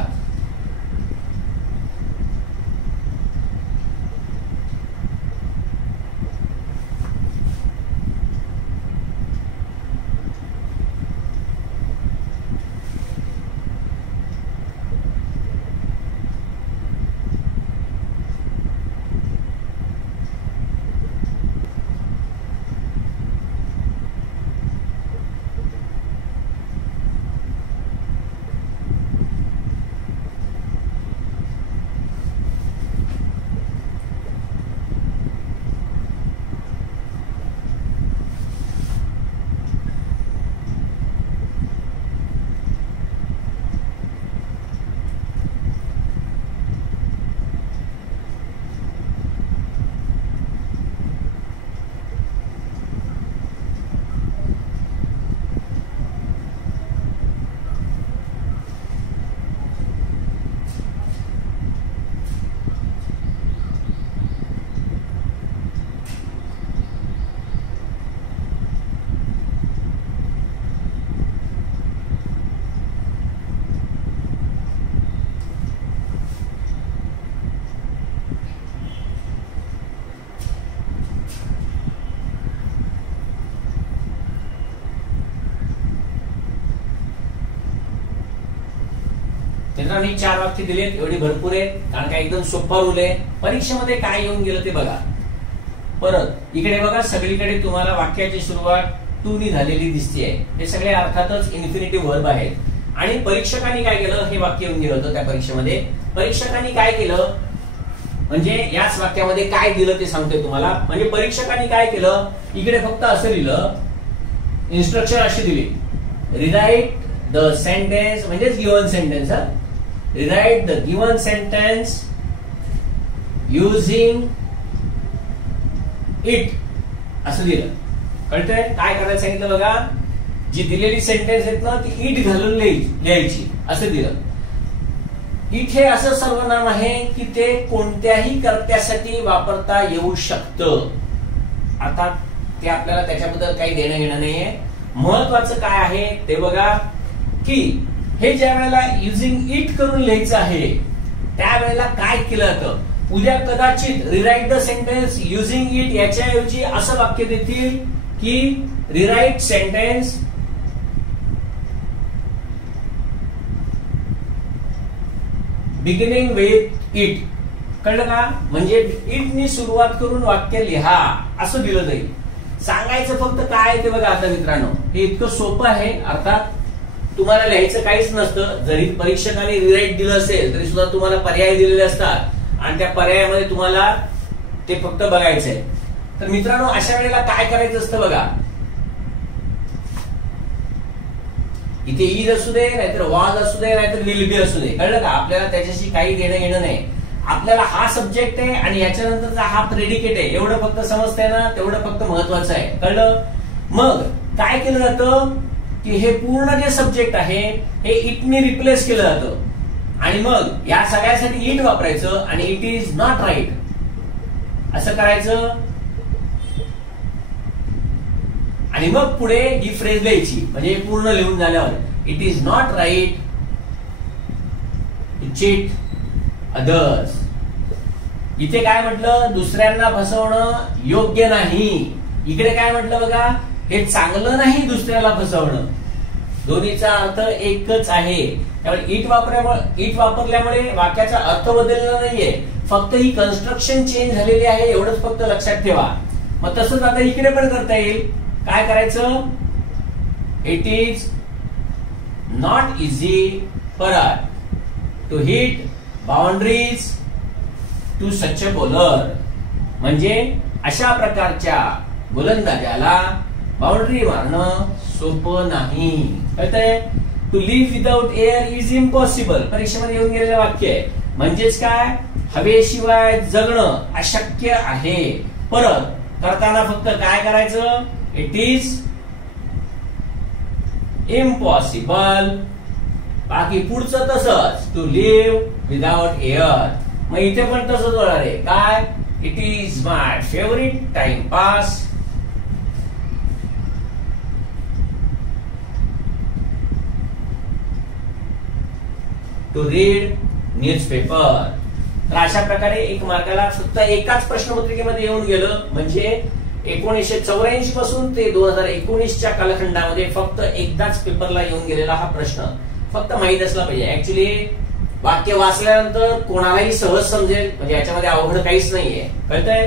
मित्रांनी 4 वाक्य दिलेत, एवढी भरपूर आहेत कारण का एकदम सोपा रूल आहे. परीक्षेमध्ये काय येऊन गेलं ते बघा. परत इकडे बघा, सगळीकडे तुम्हाला वाक्याची सुरुवात टू नी झालेली दिसते. हे सगळे अर्थातच इन्फिनिटिव्ह वर्ब आहेत. आणि परीक्षकांनी काय केलं, हे वाक्य येऊन गेलं होतं त्या परीक्षेमध्ये. परीक्षकांनी काय केलं म्हणजे याच वाक्यामध्ये काय दिलं ते सांगतोय तुम्हाला. म्हणजे परीक्षकांनी काय केलं, इकडे फक्त असं लिहिलं, इन्स्ट्रक्शन अशी दिली, रिराइट द सेंटेन्स म्हणजेच given sentence. Rewrite the given sentence using it असं दिलं. कळतंय काय करायला सांगितलं बघा. जी दिलेली सेंटेन्स आहेत ना ती इट घालून लिहायची असं दिलं. इट हे असं सर्वनाम आहे की ते कोणत्याही कर्त्यासाठी वापरता येऊ शकतं. आता ते आपल्याला त्याच्याबद्दल काही देणं घेणं नाहीये. महत्वाचं काय आहे ते बघा की हे ज्या वेळेला युजिंग इट करून लिहायचं आहे त्यावेळेला काय केलं जातं. उद्या कदाचित rewrite the sentence using it याच्याऐवजी असं वाक्य देतील की rewrite sentence beginning with it. कळलं का. म्हणजे इट नी सुरुवात करून वाक्य लिहा असं दिलं जाईल. सांगायचं फक्त काय ते बघा. आता मित्रांनो हे इतकं सोपं आहे. अर्थात तुम्हाला लिहायचं काहीच नसतं. जरी परीक्षकाने रिराईट दिलं असेल तरी सुद्धा तुम्हाला पर्याय दिलेले असतात आणि त्या पर्यायामध्ये तुम्हाला ते फक्त बघायचंय. तर मित्रांनो, अशा वेळेला काय करायचं असतं बघा, इथे ईज असू दे, नाहीतर वाज असू दे, नाहीतर विल बी असू दे, कळलं का? आपल्याला त्याच्याशी काही देणं घेणं नाही. आपल्याला हा सब्जेक्ट आहे आणि याच्यानंतरचा हा प्रेडिकेट आहे, एवढं फक्त समजतंय ना, तेवढं फक्त महत्वाचं आहे, कळलं? मग काय केलं जातं की हे पूर्ण जे सब्जेक्ट आहे हे इटने रिप्लेस केलं जातं आणि मग या सगळ्यासाठी इट वापरायचं आणि इट इज नॉट राईट असं करायचं आणि मग पुढे ही फ्रेज लिहायची. म्हणजे पूर्ण लिहून झाल्यावर it is not right to cheat others. इथे काय म्हटलं, दुसऱ्यांना फसवणं योग्य नाही. इकडे काय म्हटलं बघा, हे चांगलं नाही दुसऱ्याला फसवणं. दोन्हीचा अर्थ एकच आहे. त्यामुळे इट वापरल्यामुळे वाक्याचा अर्थ बदलला नाहीये, फक्त ही कन्स्ट्रक्शन चेंज झालेली आहे एवढंच फक्त लक्षात ठेवा. मग तसंच आता इकडे पण करता येईल. काय करायचं, it is not easy for us to hit boundaries to such a bowler. म्हणजे अशा प्रकारच्या गोलंदाजाला बाउंड्री मारणं सोपं नाही. कळतंय? To live without air is impossible परीक्षेमध्ये येऊन गेलेलं वाक्य आहे. म्हणजेच काय, हवेशिवाय जगणं अशक्य आहे. परत करताना फक्त काय करायचं, इट इज इम्पॉसिबल. बाकी पुढचं तसंच, टू लिव्ह विदाउट एअर. मग इथे पण तसंच होणार आहे. काय, it is my favourite timepass to read newspaper. तर अशा प्रकारे एक मार्काला फक्त एकाच प्रश्नपत्रिकेमध्ये येऊन गेलं. म्हणजे 1984 पासून ते 2019च्या कालखंडामध्ये फक्त एकदाच पेपरला येऊन गेलेला हा प्रश्न फक्त माहित असला पाहिजे. ऍक्च्युली वाक्य वाचल्यानंतर कोणालाही सहज समजेल, म्हणजे याच्यामध्ये अवघड काहीच नाहीये. कळतंय?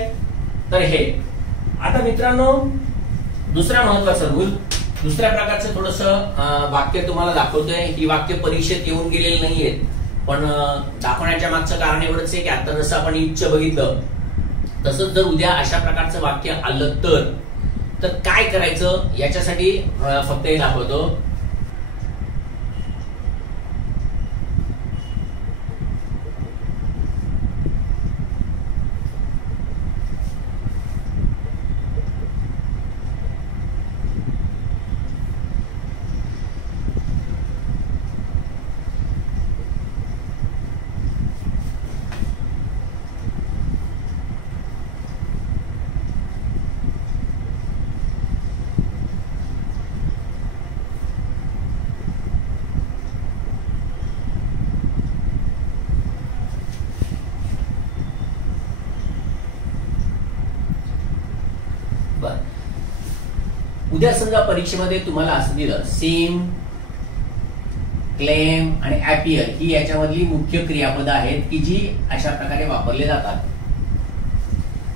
तर हे आता मित्रांनो, दुसरा महत्वाचा रूल, दुसऱ्या प्रकारचं थोडंसं वाक्य तुम्हाला दाखवतोय. ही वाक्य परीक्षेत येऊन गेलेली नाहीयेत, पण दाखवण्याच्या मागचं कारण एवढंच आहे की आता जसं आपण इच्छा बघितलं तसंच जर उद्या अशा प्रकारचं वाक्य आलं तर काय करायचं याच्यासाठी फक्त हे दाखवतो. उद्या समजा परीक्षेमध्ये तुम्हाला असं दिलं, सीम, क्लेम आणि ऍपियर ही याच्यामधली मुख्य क्रियापदं आहेत की जी अशा प्रकारे वापरले जातात.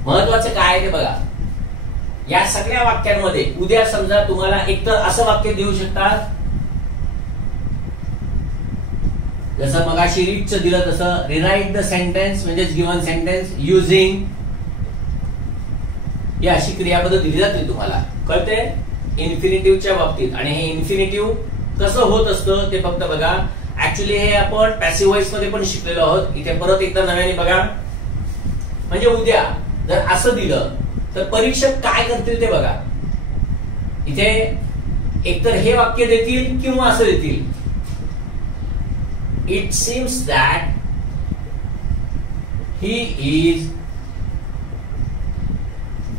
महत्वाचं काय आहे ते बघा. या सगळ्या वाक्यांमध्ये उद्या समजा तुम्हाला एकतर असं वाक्य देऊ शकतात, जसं मगाशी रीडचं दिलं तसं, रिराईट द सेंटेन्स म्हणजेच गिव्हन सेंटेन्स युजिंग, ही अशी क्रियापदं दिली जातील तुम्हाला. कळते? इन्फिनिटिव्हच्या बाबतीत. आणि हे इन्फिनिटिव्ह कसं होत असतं ते फक्त बघा. ऍक्च्युली हे आपण पॅसिव्ह व्हॉइस मध्ये पण शिकलेलो आहोत. इथे परत एकदा नव्याने बघा. म्हणजे उद्या जर असं दिलं तर परीक्षक काय करतील ते बघा. इथे एकतर हे वाक्य देतील किंवा असं देतील, it seems that he is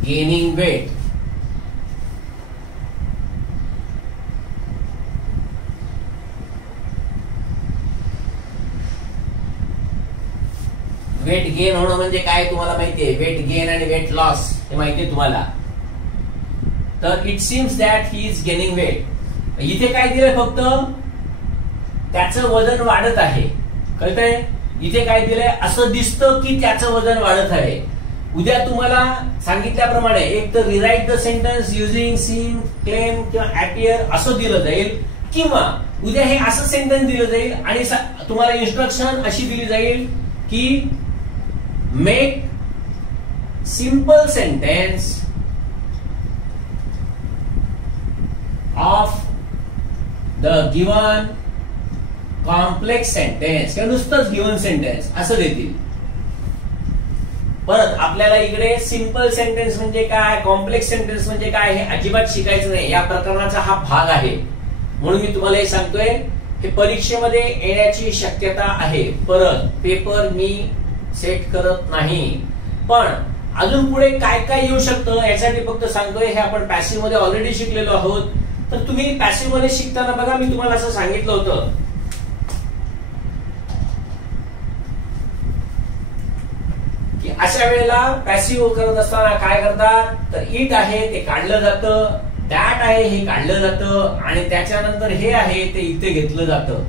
gaining weight. Weight gain होणं म्हणजे काय तुम्हाला माहितीये. वेट गेन आणि वेट लॉस हे माहितीये तुम्हाला. तर it seems that he is gaining weight. इथे काय दिलंय, फक्त त्याचं वजन वाढत आहे. कळतंय? इथे काय दिलंय, असं दिसतं की त्याचं वजन वाढत आहे. उद्या तुम्हाला सांगितल्याप्रमाणे एक तर rewrite the sentence using seem, claim किंवा ऍपियर असं दिलं जाईल, किंवा उद्या हे असं सेंटेन्स दिलं जाईल आणि तुम्हाला इन्स्ट्रक्शन अशी दिली जाईल की make simple sentence of the given complex sentence किंवा नुसतंच गिवन सेंटेन्स असं देतील. परत आपल्याला इकडे सिंपल सेंटेन्स म्हणजे काय, कॉम्प्लेक्स सेंटेन्स म्हणजे काय हे अजिबात शिकायचं नाही. या प्रकरणाचा हा भाग आहे म्हणून मी तुम्हाला हे सांगतोय. हे परीक्षेमध्ये येण्याची शक्यता आहे. परत पेपर मी सेट करत नाही, पण अजून पुढे काय काय येऊ शकतं यासाठी फक्त सांगतोय. हे आपण पॅसिव्ह मध्ये ऑलरेडी शिकलेलो आहोत. तर तुम्ही पॅसिव्ह मध्ये शिकताना बघा मी तुम्हाला असं सांगितलं होतं की अशा वेळेला पॅसिव्ह करत असताना काय करतात, तर इट आहे ते काढलं जातं, दॅट आहे हे काढलं जातं आणि त्याच्यानंतर हे आहे ते इथे घेतलं जातं.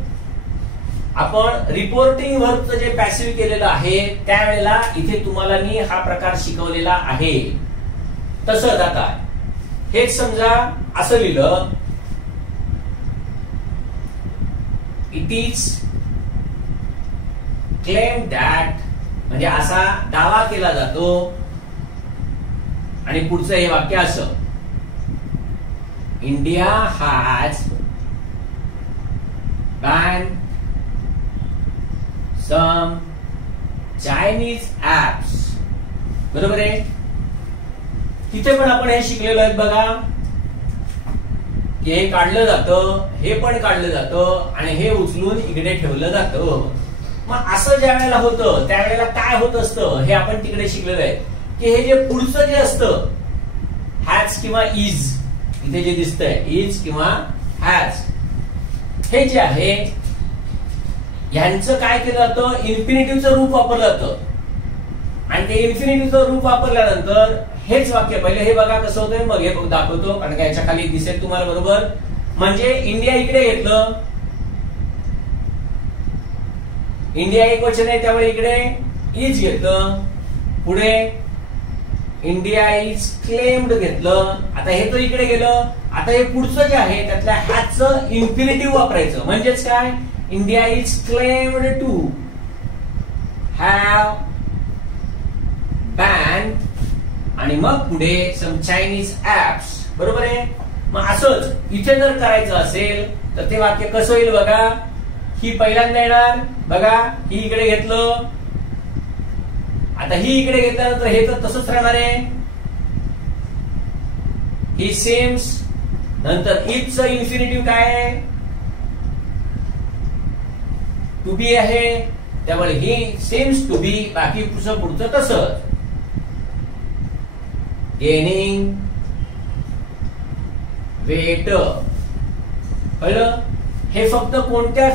आपण रिपोर्टिंग वर्कचं जे पॅसिव्ह केलेलं आहे त्यावेळेला इथे तुम्हाला मी हा प्रकार शिकवलेला आहे. तसं आता हेच समजा असं लिहिलं, इट इज क्लेम दॅट म्हणजे असा दावा केला जातो आणि पुढचं हे वाक्य असं, India has ban some Chinese apps. बरोबर आहे. तिथे पण आपण हे शिकलेलो आहे बघा की हे काढलं जातं, हे पण काढलं जातं आणि हे उचलून इकडे ठेवलं जातं. मग असं ज्या वेळेला होतं त्यावेळेला काय होत असतं हे आपण तिकडे शिकलेलं आहे की हे जे पुढचं जे असतं हॅज किंवा इज, इथे जे दिसतंय इज किंवा हॅज, हे जे आहे ह्यांचं काय केलं जातं, इन्फिनिटिव्हचं रूप वापरलं जातं. आणि ते इन्फिनिटिव्हचं रूप वापरल्यानंतर हेच वाक्य पहिले हे बघा कसं होतंय, मग हे दाखवतो कारण का याच्या खाली दिसेल तुम्हाला. बरोबर. म्हणजे इंडिया इकडे घेतलं, इंडिया एक वचन आहे त्यामुळे इकडे इज घेतलं, पुढे इंडिया इज क्लेम्ड घेतलं. आता हे तर इकडे गेलं. आता हे पुढचं जे आहे त्यातल्या हॅजचं इन्फिनिटिव्ह वापरायचं. म्हणजेच काय, India is claimed to have ban आणि मग पुढे सम चायनीज ऍप्स. बरोबर आहे. मग असंच इथे जर करायचं असेल तर ते वाक्य कसं होईल बघा. ही पहिल्यांदा येणार बघा, ही इकडे घेतलं, आता ही इकडे घेतल्यानंतर हे तर तसंच राहणार आहे. ही सेम्स, नंतर इथचं इन्फिनिटिव्ह काय आहे, टू बी आहे त्यामुळे ही सेम्स टू बी, बाकी पुढचं तसंच. Gaining weight. कळलं. हे फक्त कोणत्या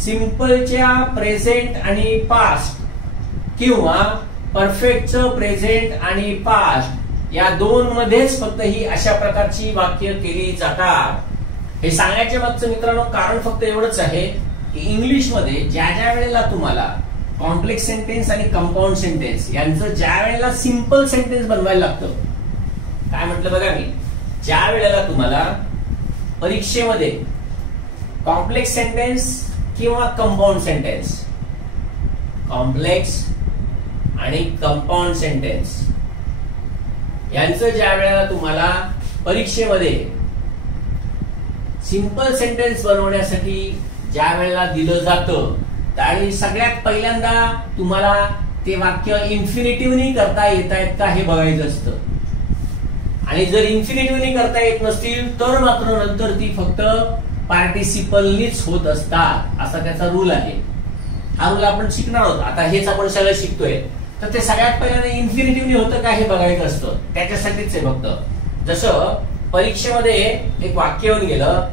सिंपलच्या प्रेझेंट आणि पास्ट किंवा परफेक्टचं प्रेझेंट आणि पास्ट या दोन मध्येच फक्त ही अशा प्रकारची वाक्य केली जातात. हे सांगायच्या मागचं मित्रांनो कारण फक्त एवढंच आहे की इंग्लिश मध्ये ज्या ज्या वेळेला तुम्हाला कॉम्प्लेक्स सेंटेन्स आणि कंपाऊंड सेंटेन्स यांचं ज्या वेळेला सिंपल सेंटेन्स बनवायला लागतं, काय म्हटलं बघा मी, ज्या वेळेला तुम्हाला परीक्षेमध्ये कॉम्प्लेक्स सेंटेन्स किंवा कंपाऊंड सेंटेन्स, कॉम्प्लेक्स आणि कंपाऊंड सेंटेन्स यांचं ज्या वेळेला तुम्हाला परीक्षेमध्ये सिंपल सेंटेन्स बनवण्यासाठी ज्या वेळेला दिलं जातं त्यावेळी सगळ्यात पहिल्यांदा तुम्हाला ते वाक्य इन्फिनिटिव्हनी करता येत आहेत का हे बघायचं असतं. आणि जर इन्फिनिटिव्हनी करता येत नसतील तर मात्र नंतर ती फक्त पार्टिसिपलनीच होत असतात असा त्याचा रूल आहे. हा रूल आपण शिकणार आहोत. आता हेच आपण सगळं शिकतोय तर ते सगळ्यात पहिल्यांदा इन्फिनिटिव्हनी होतं का हे बघायचं असतं. त्याच्यासाठीच आहे फक्त. जसं परीक्षेमध्ये एक वाक्य येऊन गेलं,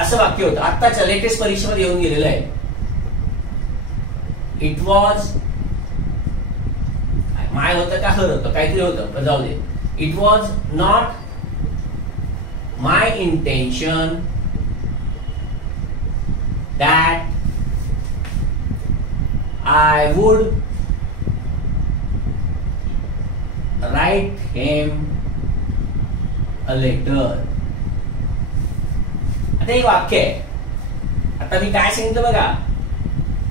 असं वाक्य होतं आत्ताच्या लेटेस्ट परीक्षेमध्ये येऊन गेलेलं आहे, इट वॉज, माय होतं का हर होतं काहीतरी होतं, जाऊ दे. It was not my intention that I would write him a letter. आता एक वाक्य आहे आता मी काय सांगितलं बघा,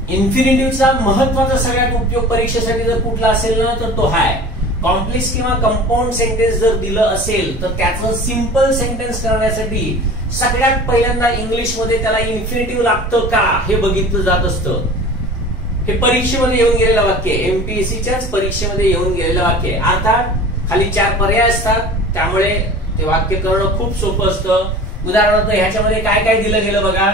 इन्फिनिटिव्हचा महत्वाचा सगळ्यात उपयोग परीक्षेसाठी जर कुठला असेल ना तर तो हाय. कॉम्प्लेक्स किंवा कंपाऊंड सेंटेन्स जर दिलं असेल तर त्याचं सिंपल सेंटेन्स करण्यासाठी सगळ्यात पहिल्यांदा इंग्लिश मध्ये त्याला इन्फिनिटिव्ह लागतं का हे बघितलं जात असतं. हे परीक्षेमध्ये येऊन गेलेलं वाक्य, एमपीएससीच्याच परीक्षेमध्ये येऊन गेलेलं वाक्य. अर्थात खाली 4 पर्याय असतात, त्यामुळे ते वाक्य करणं खूप सोपं असतं. उदाहरणार्थ ह्याच्यामध्ये काय काय दिलं गेलं बघा.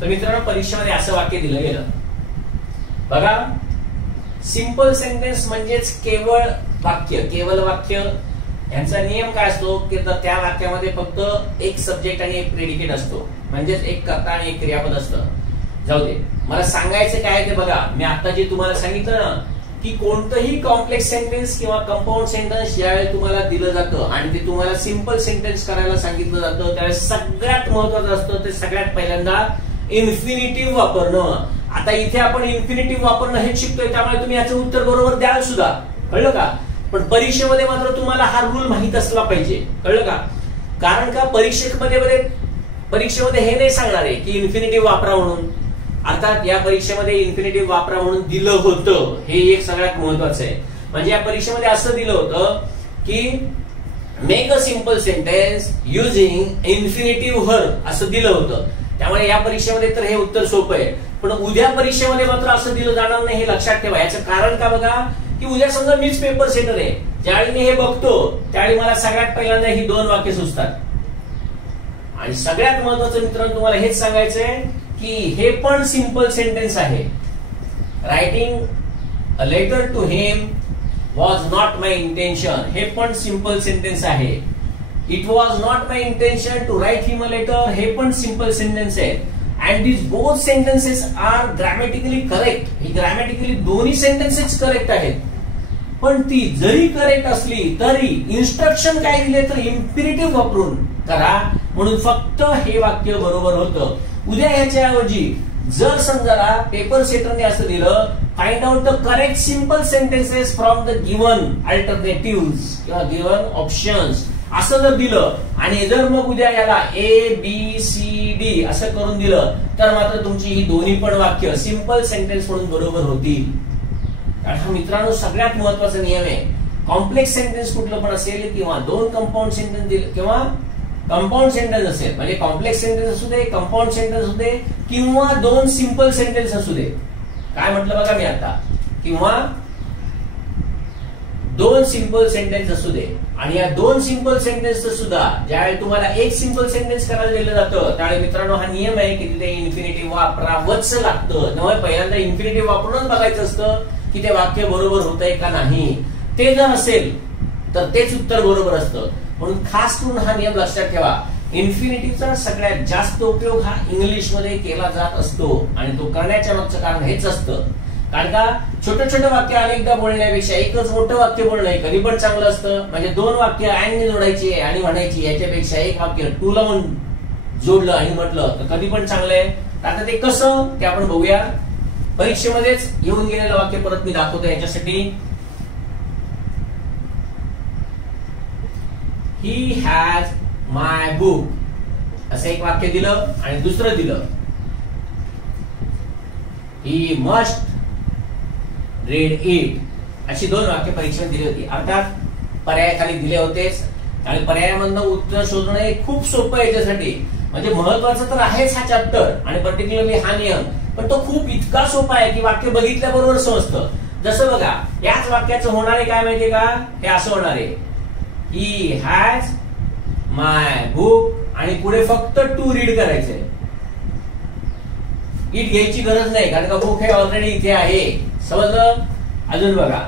तर मित्रांनो परीक्षेमध्ये असं वाक्य दिलं गेलं बघा. सिंपल सेंटेन्स म्हणजेच केवळ वाक्य. केवळ वाक्य यांचा नियम काय असतो की त्या वाक्यामध्ये फक्त एक सब्जेक्ट आणि एक प्रेडिकेट असतो, म्हणजेच एक कर्ता आणि एक क्रियापद असतं. जाऊ दे, मला सांगायचं काय ते बघा. मी आता जे तुम्हाला सांगितलं ना की कोणतंही कॉम्प्लेक्स सेंटेन्स किंवा कंपाऊंड सेंटेन्स ज्यावेळी तुम्हाला दिलं जातं आणि ते तुम्हाला सिंपल सेंटेन्स करायला सांगितलं जातं त्यावेळेस सगळ्यात महत्वाचं असतं ते सगळ्यात पहिल्यांदा इन्फिनिटिव्ह वापरणं. आता इथे आपण इन्फिनिटिव्ह वापरणं हे शिकतोय, त्यामुळे तुम्ही याचं उत्तर बरोबर द्याल सुद्धा, कळलं का. पण परीक्षेमध्ये मात्र तुम्हाला हा रूल माहित असला पाहिजे, कळलं का. कारण का परीक्षेमध्ये हे नाही सांगणार आहे की इन्फिनिटिव्ह वापरा म्हणून. अर्थात या परीक्षेमध्ये इन्फिनिटिव्ह वापरा म्हणून दिलं होतं, हे एक सगळ्यात महत्वाचं आहे. म्हणजे या परीक्षेमध्ये असं दिलं होतं की make a simple sentence using infinitive verb असं दिलं होतं. त्यामुळे या परीक्षेमध्ये तर हे उत्तर सोपं आहे. पण उद्या परीक्षेमध्ये मात्र असं दिलं जाणार नाही, हे लक्षात ठेवा. याचं कारण का बघा की उद्या समजा मीच पेपर सेटर आहे, ज्यावेळी मी हे बघतो त्यावेळी मला सगळ्यात पहिल्यांदा ही 2 वाक्य सुचतात. आणि सगळ्यात महत्वाचं मित्रांनो तुम्हाला हेच सांगायचंय की हे पण सिंपल सेंटेन्स आहे. Writing a letter to him was not my intention, हे पण सिंपल सेंटेन्स आहे. It was not my intention to write him a letter, हे पण सिंपल सेंटेन्स आहे. And this both sentences are grammatically correct, ही grammatically दोन्ही sentences correct आहेत. पण ती जरी करेक्ट असली तरी इन्स्ट्रक्शन काय दिले तर इम्पेरेटिव्ह वापरून करा, म्हणून फक्त हे वाक्य बरोबर होतं. उद्या ह्याच्याऐवजी जर समजा पेपर सेटरने असं दिलं find out the correct simple sentences from the given alternatives किंवा गिव्हन ऑप्शन्स असं जर दिलं आणि जर मग उद्या याला ABCD असं करून दिलं तर मात्र तुमची ही दोन्ही पण वाक्य सिंपल सेंटेन्स म्हणून बरोबर होतील. हा मित्रांनो सगळ्यात महत्वाचा नियम आहे. कॉम्प्लेक्स सेंटेन्स कुठलं पण असेल किंवा 2 कंपाऊंड सेंटेन्स दिले किंवा कंपाऊंड सेंटेन्स असेल, म्हणजे कॉम्प्लेक्स सेंटेन्स असू दे, कंपाऊंड सेंटेन्स असू दे किंवा 2 सिंपल सेंटेन्स असू दे. काय म्हटलं बघा मी आता, किंवा 2 सिंपल सेंटेन्स असू दे. आणि या 2 सिंपल सेंटेन्स सुद्धा ज्यावेळी तुम्हाला एक सिंपल सेंटेन्स करायला दिलं जातं त्यावेळी मित्रांनो हा नियम आहे की तिथे इन्फिनिटिव्ह वापरावंच लागतं. त्यामुळे पहिल्यांदा इन्फिनिटिव्ह वापरूनच बघायचं असतं की ते वाक्य बरोबर होतंय का नाही. ते जर असेल तर तेच उत्तर बरोबर असतं. म्हणून खास करून हा नियम लक्षात ठेवा. इन्फिनिटिव्हचा सगळ्यात जास्त उपयोग हा इंग्लिश मध्ये केला जात असतो आणि तो करण्याच्या मागचं कारण हेच असतं. कारण का छोटं छोटं वाक्य अनेकदा बोलण्यापेक्षा एकच मोठं वाक्य बोलणं कधी पण चांगलं असतं. म्हणजे 2 वाक्य अँड जोडायची आणि म्हणायची याच्यापेक्षा एक वाक्य टू लावून जोडलं आणि म्हटलं तर कधी पण चांगलं आहे. आता ते कसं ते आपण बघूया. परीक्षेमध्येच येऊन गेलेलं वाक्य परत मी दाखवतो याच्यासाठी. ही हॅज माय बुक असं एक वाक्य दिलं आणि दुसरं दिलं ही मस्ट रीड इट अशी 2 वाक्य परीक्षेत दिली होती. अर्थात पर्याय खाली दिले होतेच आणि पर्यायामधनं उत्तर शोधणं हे खूप सोपं आहे याच्यासाठी. म्हणजे महत्वाचं तर आहेच हा चॅप्टर आणि पर्टिक्युलरली हा नियम, पण तो खूप इतका सोपा आहे की वाक्य बघितल्याबरोबर समजतं. जसं बघा याच वाक्याचं होणारे काय माहितीये का, हे असं होणार आहे ही हॅज माय बुक आणि पुढे फक्त टू रीड करायचंय. इट घ्यायची गरज नाही कारण का बुक हे ऑलरेडी इथे आहे. समजलं? अजून बघा,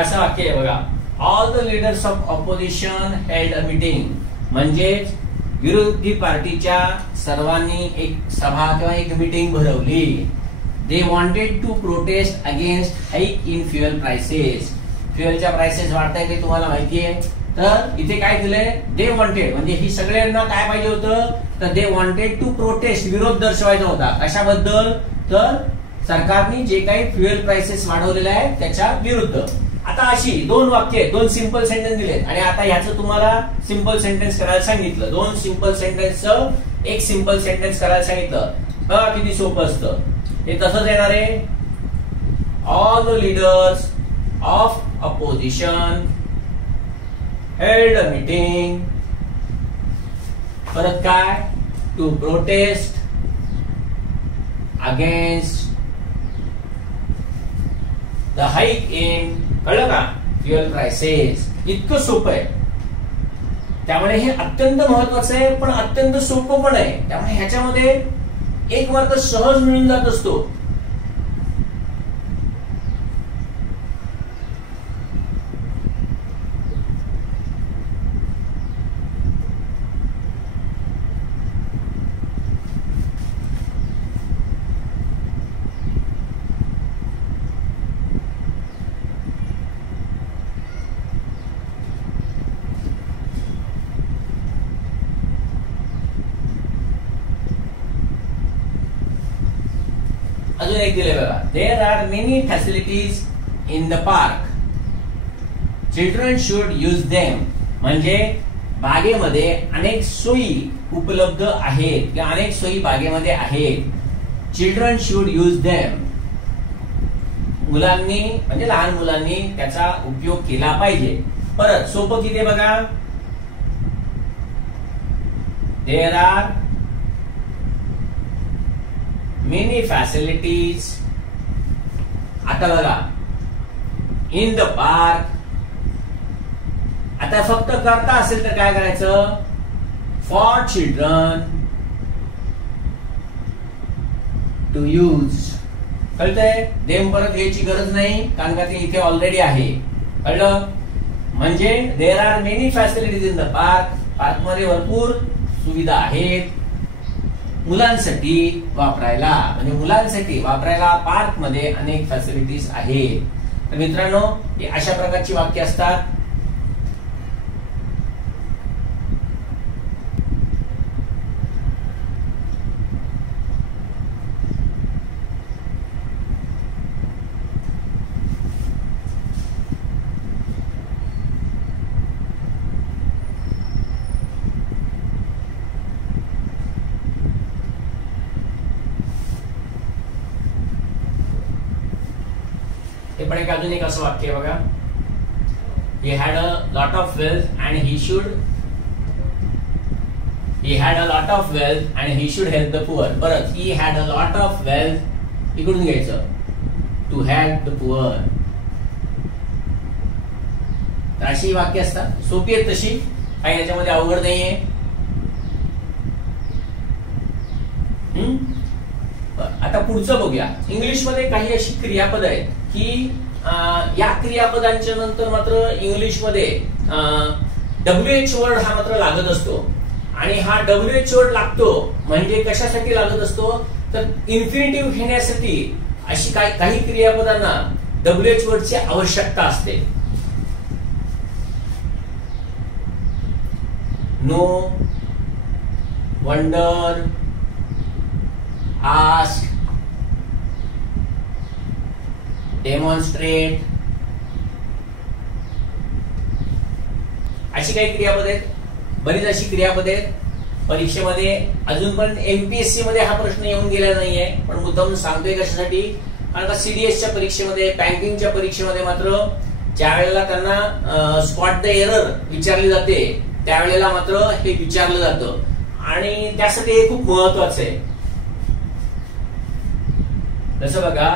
असं वाक्य आहे बघा. All the leaders of opposition held a meeting. म्हणजेच विरोधी पार्टीच्या सर्वांनी एक सभा किंवा एक मीटिंग भरवली. They wanted to protest against hike in fuel prices. फ्युएलच्या प्राइसेस वाढतायत ते तुम्हाला माहिती आहे. तर इथे काय दिलंय, दे वॉन्टेड म्हणजे ही सगळ्यांना काय पाहिजे होतं, तर दे वॉन्टेड टू प्रोटेस्ट, विरोध दर्शवायचा होता. कशाबद्दल, तर सरकारने जे काही फ्युएल प्राइसेस वाढवलेले आहेत त्याच्या विरुद्ध. आता अशी दोन वाक्य, दोन सिंपल सेंटेन्स दिलेत आणि आता ह्याचं तुम्हाला सिंपल सेंटेन्स करायला सांगितलं. दोन सिंपल सेंटेन्सचं एक सिंपल सेंटेन्स करायला सांगितलं. बघा किती सोपं असतं हे. तसंच येणार आहे, all the leaders of opposition held a meeting. परत काय, to protest against the hike in, कळलं का, फ्युएल प्राइसेस. इतकं सोपं आहे. त्यामुळे हे अत्यंत महत्वाचं आहे पण अत्यंत सोपं पण आहे. त्यामुळे ह्याच्यामध्ये एक मार्क सहज मिळून जात असतो. अजून एक दिले बघा, there are many facilities in the park, children should use them. म्हणजे बागेमध्ये अनेक सोयी उपलब्ध आहेत किंवा अनेक सोयी बागेमध्ये आहेत. Children should use them. मुलांनी म्हणजे लहान मुलांनी त्याचा उपयोग केला पाहिजे. परत सोपं किती बघा, देर आर मेनी फॅसिलिटीज. आता बघा, इन द पार्क. आता फक्त करता असेल तर काय करायचं, फॉर चिल्ड्रन टू यूज. कळतंय? देम परत घ्यायची गरज नाही कारण का ते इथे ऑलरेडी आहे. कळलं? म्हणजे there are many facilities in the park. Park मध्ये भरपूर सुविधा आहेत मुलांसाठी वापरायला. म्हणजे मुलांसाठी वापरायला पार्क मध्ये अनेक फॅसिलिटीज आहेत. तर मित्रांनो, हे अशा प्रकारची वाक्य असतात. हे पण एक अजून एक असं वाक्य आहे बघा, he had a lot of wealth and he had a lot of wealth and he should help the poor. परत he had a lot of wealth इकडून घ्यायचं, to help the poor. तर अशी वाक्य असतात, सोपी आहेत तशी, काही याच्यामध्ये अवघड नाहीये. आता पुढचं बघूया. इंग्लिश मध्ये काही अशी क्रियापद आहेत की या क्रियापदांच्या नंतर मात्र इंग्लिशमध्ये WH वर्ड हा मात्र लागत असतो. आणि हा WH वर्ड लागतो म्हणजे कशासाठी लागत असतो तर इन्फिनिटिव्ह घेण्यासाठी अशी काही क्रियापदांना WH वर्डची आवश्यकता असते. नो, वंडर, आस्क, डेमॉन्स्ट्रेट अशी काही क्रियापद आहेत. बरीच अशी क्रियापद आहेत. परीक्षेमध्ये अजून पण MPSC मध्ये हा प्रश्न येऊन गेला नाहीये, पण मुद्दाम सांगतोय कशासाठी कारण का CDSच्या परीक्षेमध्ये बँकिंगच्या परीक्षेमध्ये मात्र ज्या वेळेला त्यांना स्पॉट द एरर विचारली जाते त्यावेळेला मात्र हे विचारलं जातं आणि त्यासाठी हे खूप महत्वाचं आहे. जसं बघा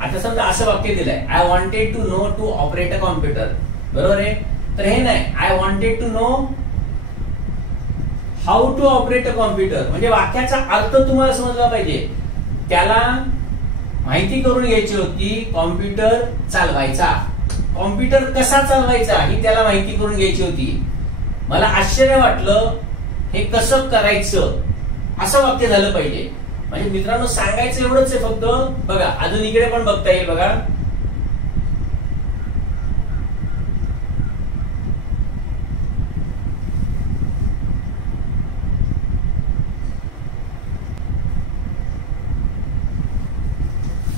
आता समजा असं वाक्य दिलंय I wanted to know to operate a computer. बरोबर आहे. तर हे नाही I wanted to know how to operate a computer म्हणजे वाक्याचा अर्थ तुम्हाला समजला पाहिजे. त्याला माहिती करून घ्यायची होती कॉम्प्युटर चालवायचा. कॉम्प्युटर कसा चालवायचा ही त्याला माहिती करून घ्यायची होती. मला आश्चर्य वाटलं हे कसं करायचं असं वाक्य झालं पाहिजे. म्हणजे मित्रांनो सांगायचं एवढंच आहे फक्त. बघा अजून इकडे पण बघता येईल बघा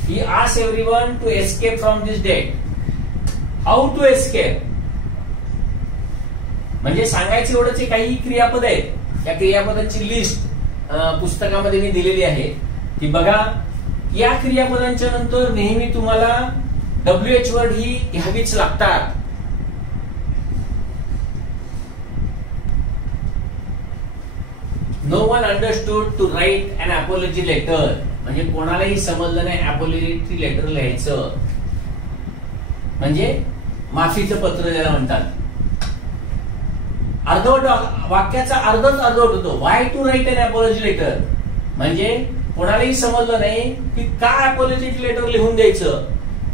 He asks everyone to escape from this debt. How to escape? म्हणजे सांगायचं एवढंच आहे. काही क्रियापद आहेत त्या क्रियापदांची लिस्ट पुस्तकामध्ये मी दिलेली आहे की बघा या क्रियापदांच्या नंतर नेहमी तुम्हाला WH वर्ड ही घ्यावीच लागतात. No one understood to write an apology letter म्हणजे कोणालाही समजलं नाही अपॉलॉजी लेटर लिहायचं म्हणजे माफीचं पत्र ज्याला म्हणतात. अर्धवट वाक्याचा अर्धच अर्धवट होतो. Why to write an apology letter म्हणजे कोणालाही समजलं नाही की का अपॉलॉजी लेटर लिहून द्यायचं.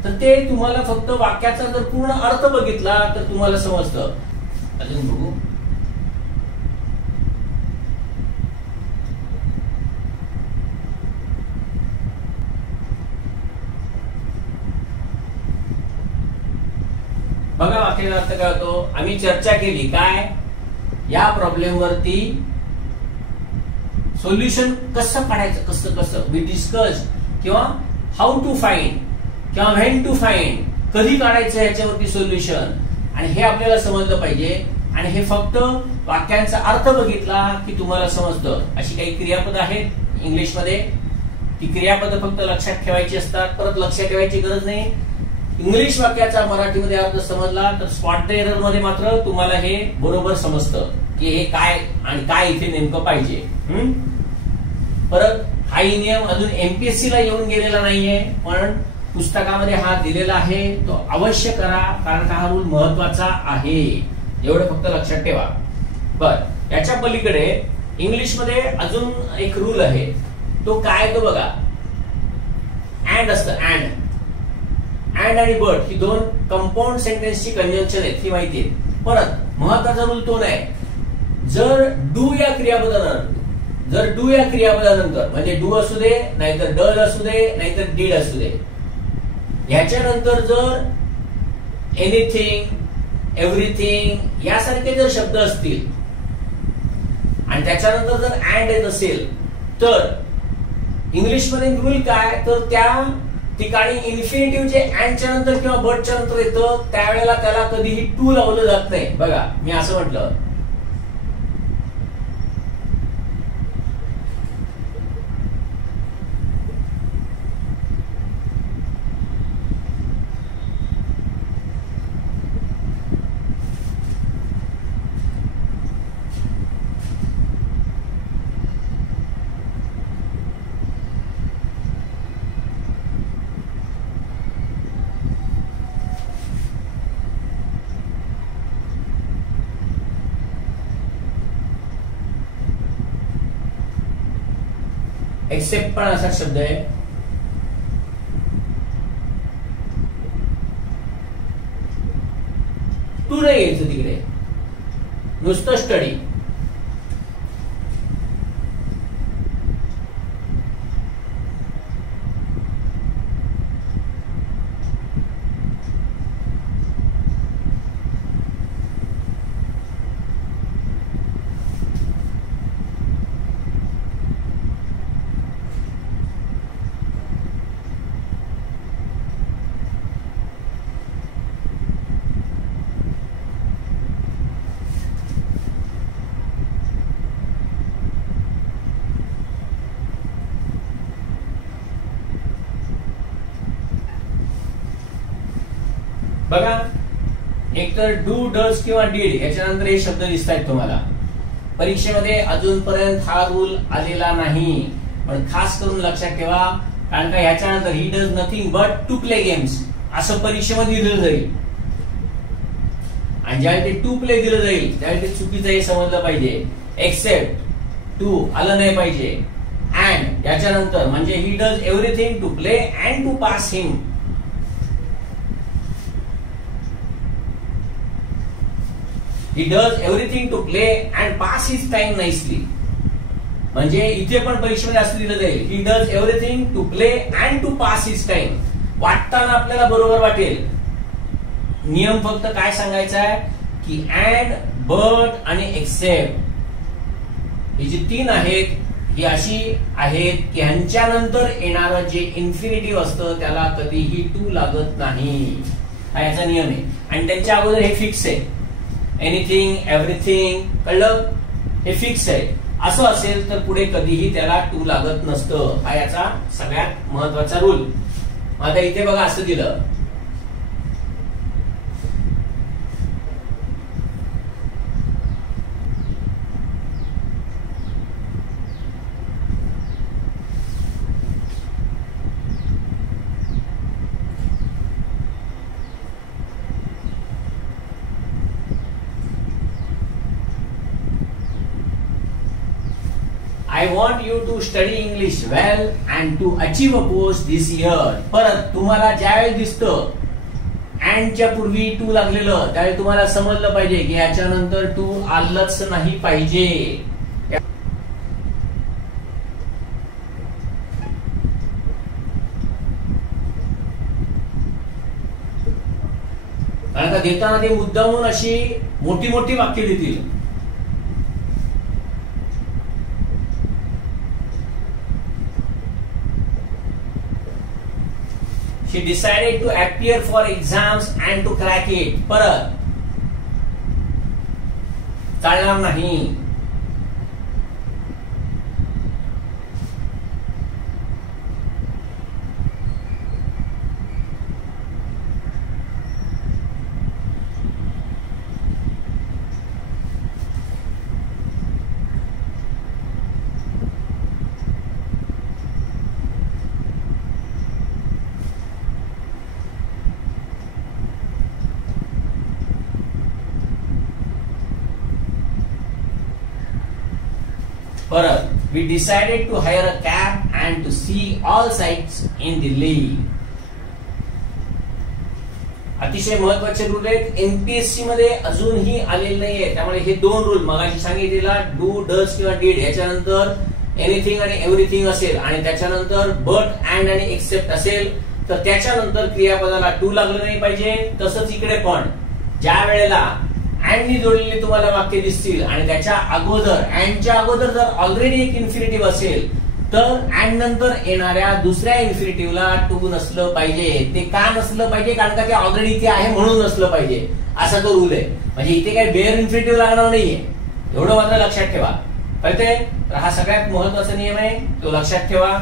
तर ते तुम्हाला फक्त वाक्याचा जर पूर्ण अर्थ बघितला तर तुम्हाला समजतं. अजून बघू बघा वाक्याचा अर्थ काय होतो. आम्ही चर्चा केली काय या प्रॉब्लेम वरती सोल्युशन कसं काढायचं कसं कसं वी डिस्कस किंवा हाऊ टू फाइंड किंवा व्हेन टू फाइंड कधी काढायचं याच्यावरती सोल्युशन आणि हे आपल्याला समजलं पाहिजे. आणि हे फक्त वाक्यांचा अर्थ बघितला की तुम्हाला समजतं. अशी काही क्रियापद आहेत इंग्लिशमध्ये. ती क्रियापद फक्त लक्षात ठेवायची असतात. परत लक्षात ठेवायची गरज नाही. इंग्लिश वाक्याचा मराठीमध्ये अर्थ समजला तर स्पॉट द एरर मध्ये मात्र तुम्हाला हे बरोबर समजतं की हे काय आणि काय इथे नेमकं पाहिजे. परत हाही नियम अजून MPSC ला येऊन गेलेला नाहीये पण पुस्तकामध्ये हा दिलेला आहे. तो अवश्य करा कारण हा रूल महत्वाचा आहे. एवढं फक्त लक्षात ठेवा. बर याच्या पलीकडे इंग्लिश मध्ये अजून एक रूल आहे. तो काय तो बघा अँड असतं. अँड आणि बट ही दोन कंपाऊंड सेंटेन्सची कंजंक्शन आहेत ही माहिती आहे. परत महत्वाचा रूल तो नाही जर डू या क्रियापदानंतर म्हणजे डू असू दे नाहीतर डल असू दे नाहीतर डीड असू दे ह्याच्यानंतर जर एनिथिंग एव्हरीथिंग यासारखे जर शब्द असतील आणि त्याच्यानंतर जर अँड येत असेल तर इंग्लिशमध्ये रूल काय तर त्या ठिकाणी इन्फिनिटिव्ह जे अँडच्या नंतर किंवा बटच्या नंतर येतं त्यावेळेला त्याला कधीही टू लावलं जात नाही. बघा मी असं म्हटलं एक्सेप्ट पण असा शब्द आहे. टू नाही यायचं तिकडे, नुसतं स्टडी. बघा, एकतर डू, डज किंवा डीड याच्यानंतर हे शब्द दिसत आहेत तुम्हाला. परीक्षेमध्ये अजूनपर्यंत हा रूल आलेला नाही, पण खास करून लक्षात ठेवा, कारण का ह्याच्यानंतर he does nothing but to play games असं परीक्षेमध्ये दिलं जाईल. आणि ज्यावेळी ते टू प्ले दिलं जाईल त्यावेळी ते चुकीचं हे समजलं पाहिजे. एक्सेप्ट टू आलं नाही पाहिजे. अँड याच्यानंतर म्हणजे he does everything to play and to pass him. He does everything to play and pass his time nicely. म्हणजे इथे पण परीक्षेमध्ये असं दिलं जाईल, he does everything to play and to pass his time. वाटताना आपल्याला बरोबर वाटेल. नियम फक्त काय सांगायचा आहे की and, but आणि except ही जी तीन आहेत ही अशी आहेत की ह्यांच्यानंतर येणारं जे इन्फिनिटिव्ह असतं त्याला कधीही टू लागत नाही. हा याचा नियम आहे. आणि त्यांच्या अगोदर हे फिक्स आहे. एनिथिंग, एव्हरीथिंग, कळलं, हे फिक्स आहे. असं असेल तर पुढे कधीही त्याला टू लागत नसतं. हा याचा सगळ्यात महत्वाचा रूल. आता इथे बघा असं दिलं, I want you to study English well and to achieve a post this year. परत तुम्हाला ज्यावेळी दिसतं अँडच्या पूर्वी टू लागलेलं त्यावेळी तुम्हाला समजलं पाहिजे की याच्यानंतर टू आलंच नाही पाहिजे. कारण का देताना ते मुद्दामून अशी मोठी मोठी वाक्य देतील. She decided to appear for exams and to crack it. परत चालणार नाही. परत we decided to hire a cab and to see all sights in Delhi. अतिशय महत्वाचे रूल आहेत. एमपीएससी मध्ये अजूनही आलेले नाहीये. त्यामुळे हे दोन रूल मगाशी सांगितलेला डू, डज किंवा डीड याच्यानंतर एनिथिंग आणि एव्हरीथिंग असेल आणि त्याच्यानंतर बट, अँड आणि एक्सेप्ट असेल तर त्याच्यानंतर क्रियापदाला टू लागलं नाही पाहिजे. तसंच इकडे पण ज्या वेळेला अँडनी जोडलेले तुम्हाला वाक्य दिसतील आणि त्याच्या अगोदर अँडच्या अगोदर जर ऑलरेडी एक इन्फिनिटिव्ह असेल तर अँड नंतर येणाऱ्या दुसऱ्या इन्फिनिटिव्हला टू नसलं पाहिजे. ते का नसलं पाहिजे? कारण का ते ऑलरेडी इथे आहे म्हणून नसलं पाहिजे असा तो रूल आहे. म्हणजे इथे काही बेअर इन्फिनिटिव्ह लागणार नाहीये, एवढं मात्र लक्षात ठेवा. कळतंय? तर हा सगळ्यात महत्वाचा नियम आहे, तो लक्षात ठेवा.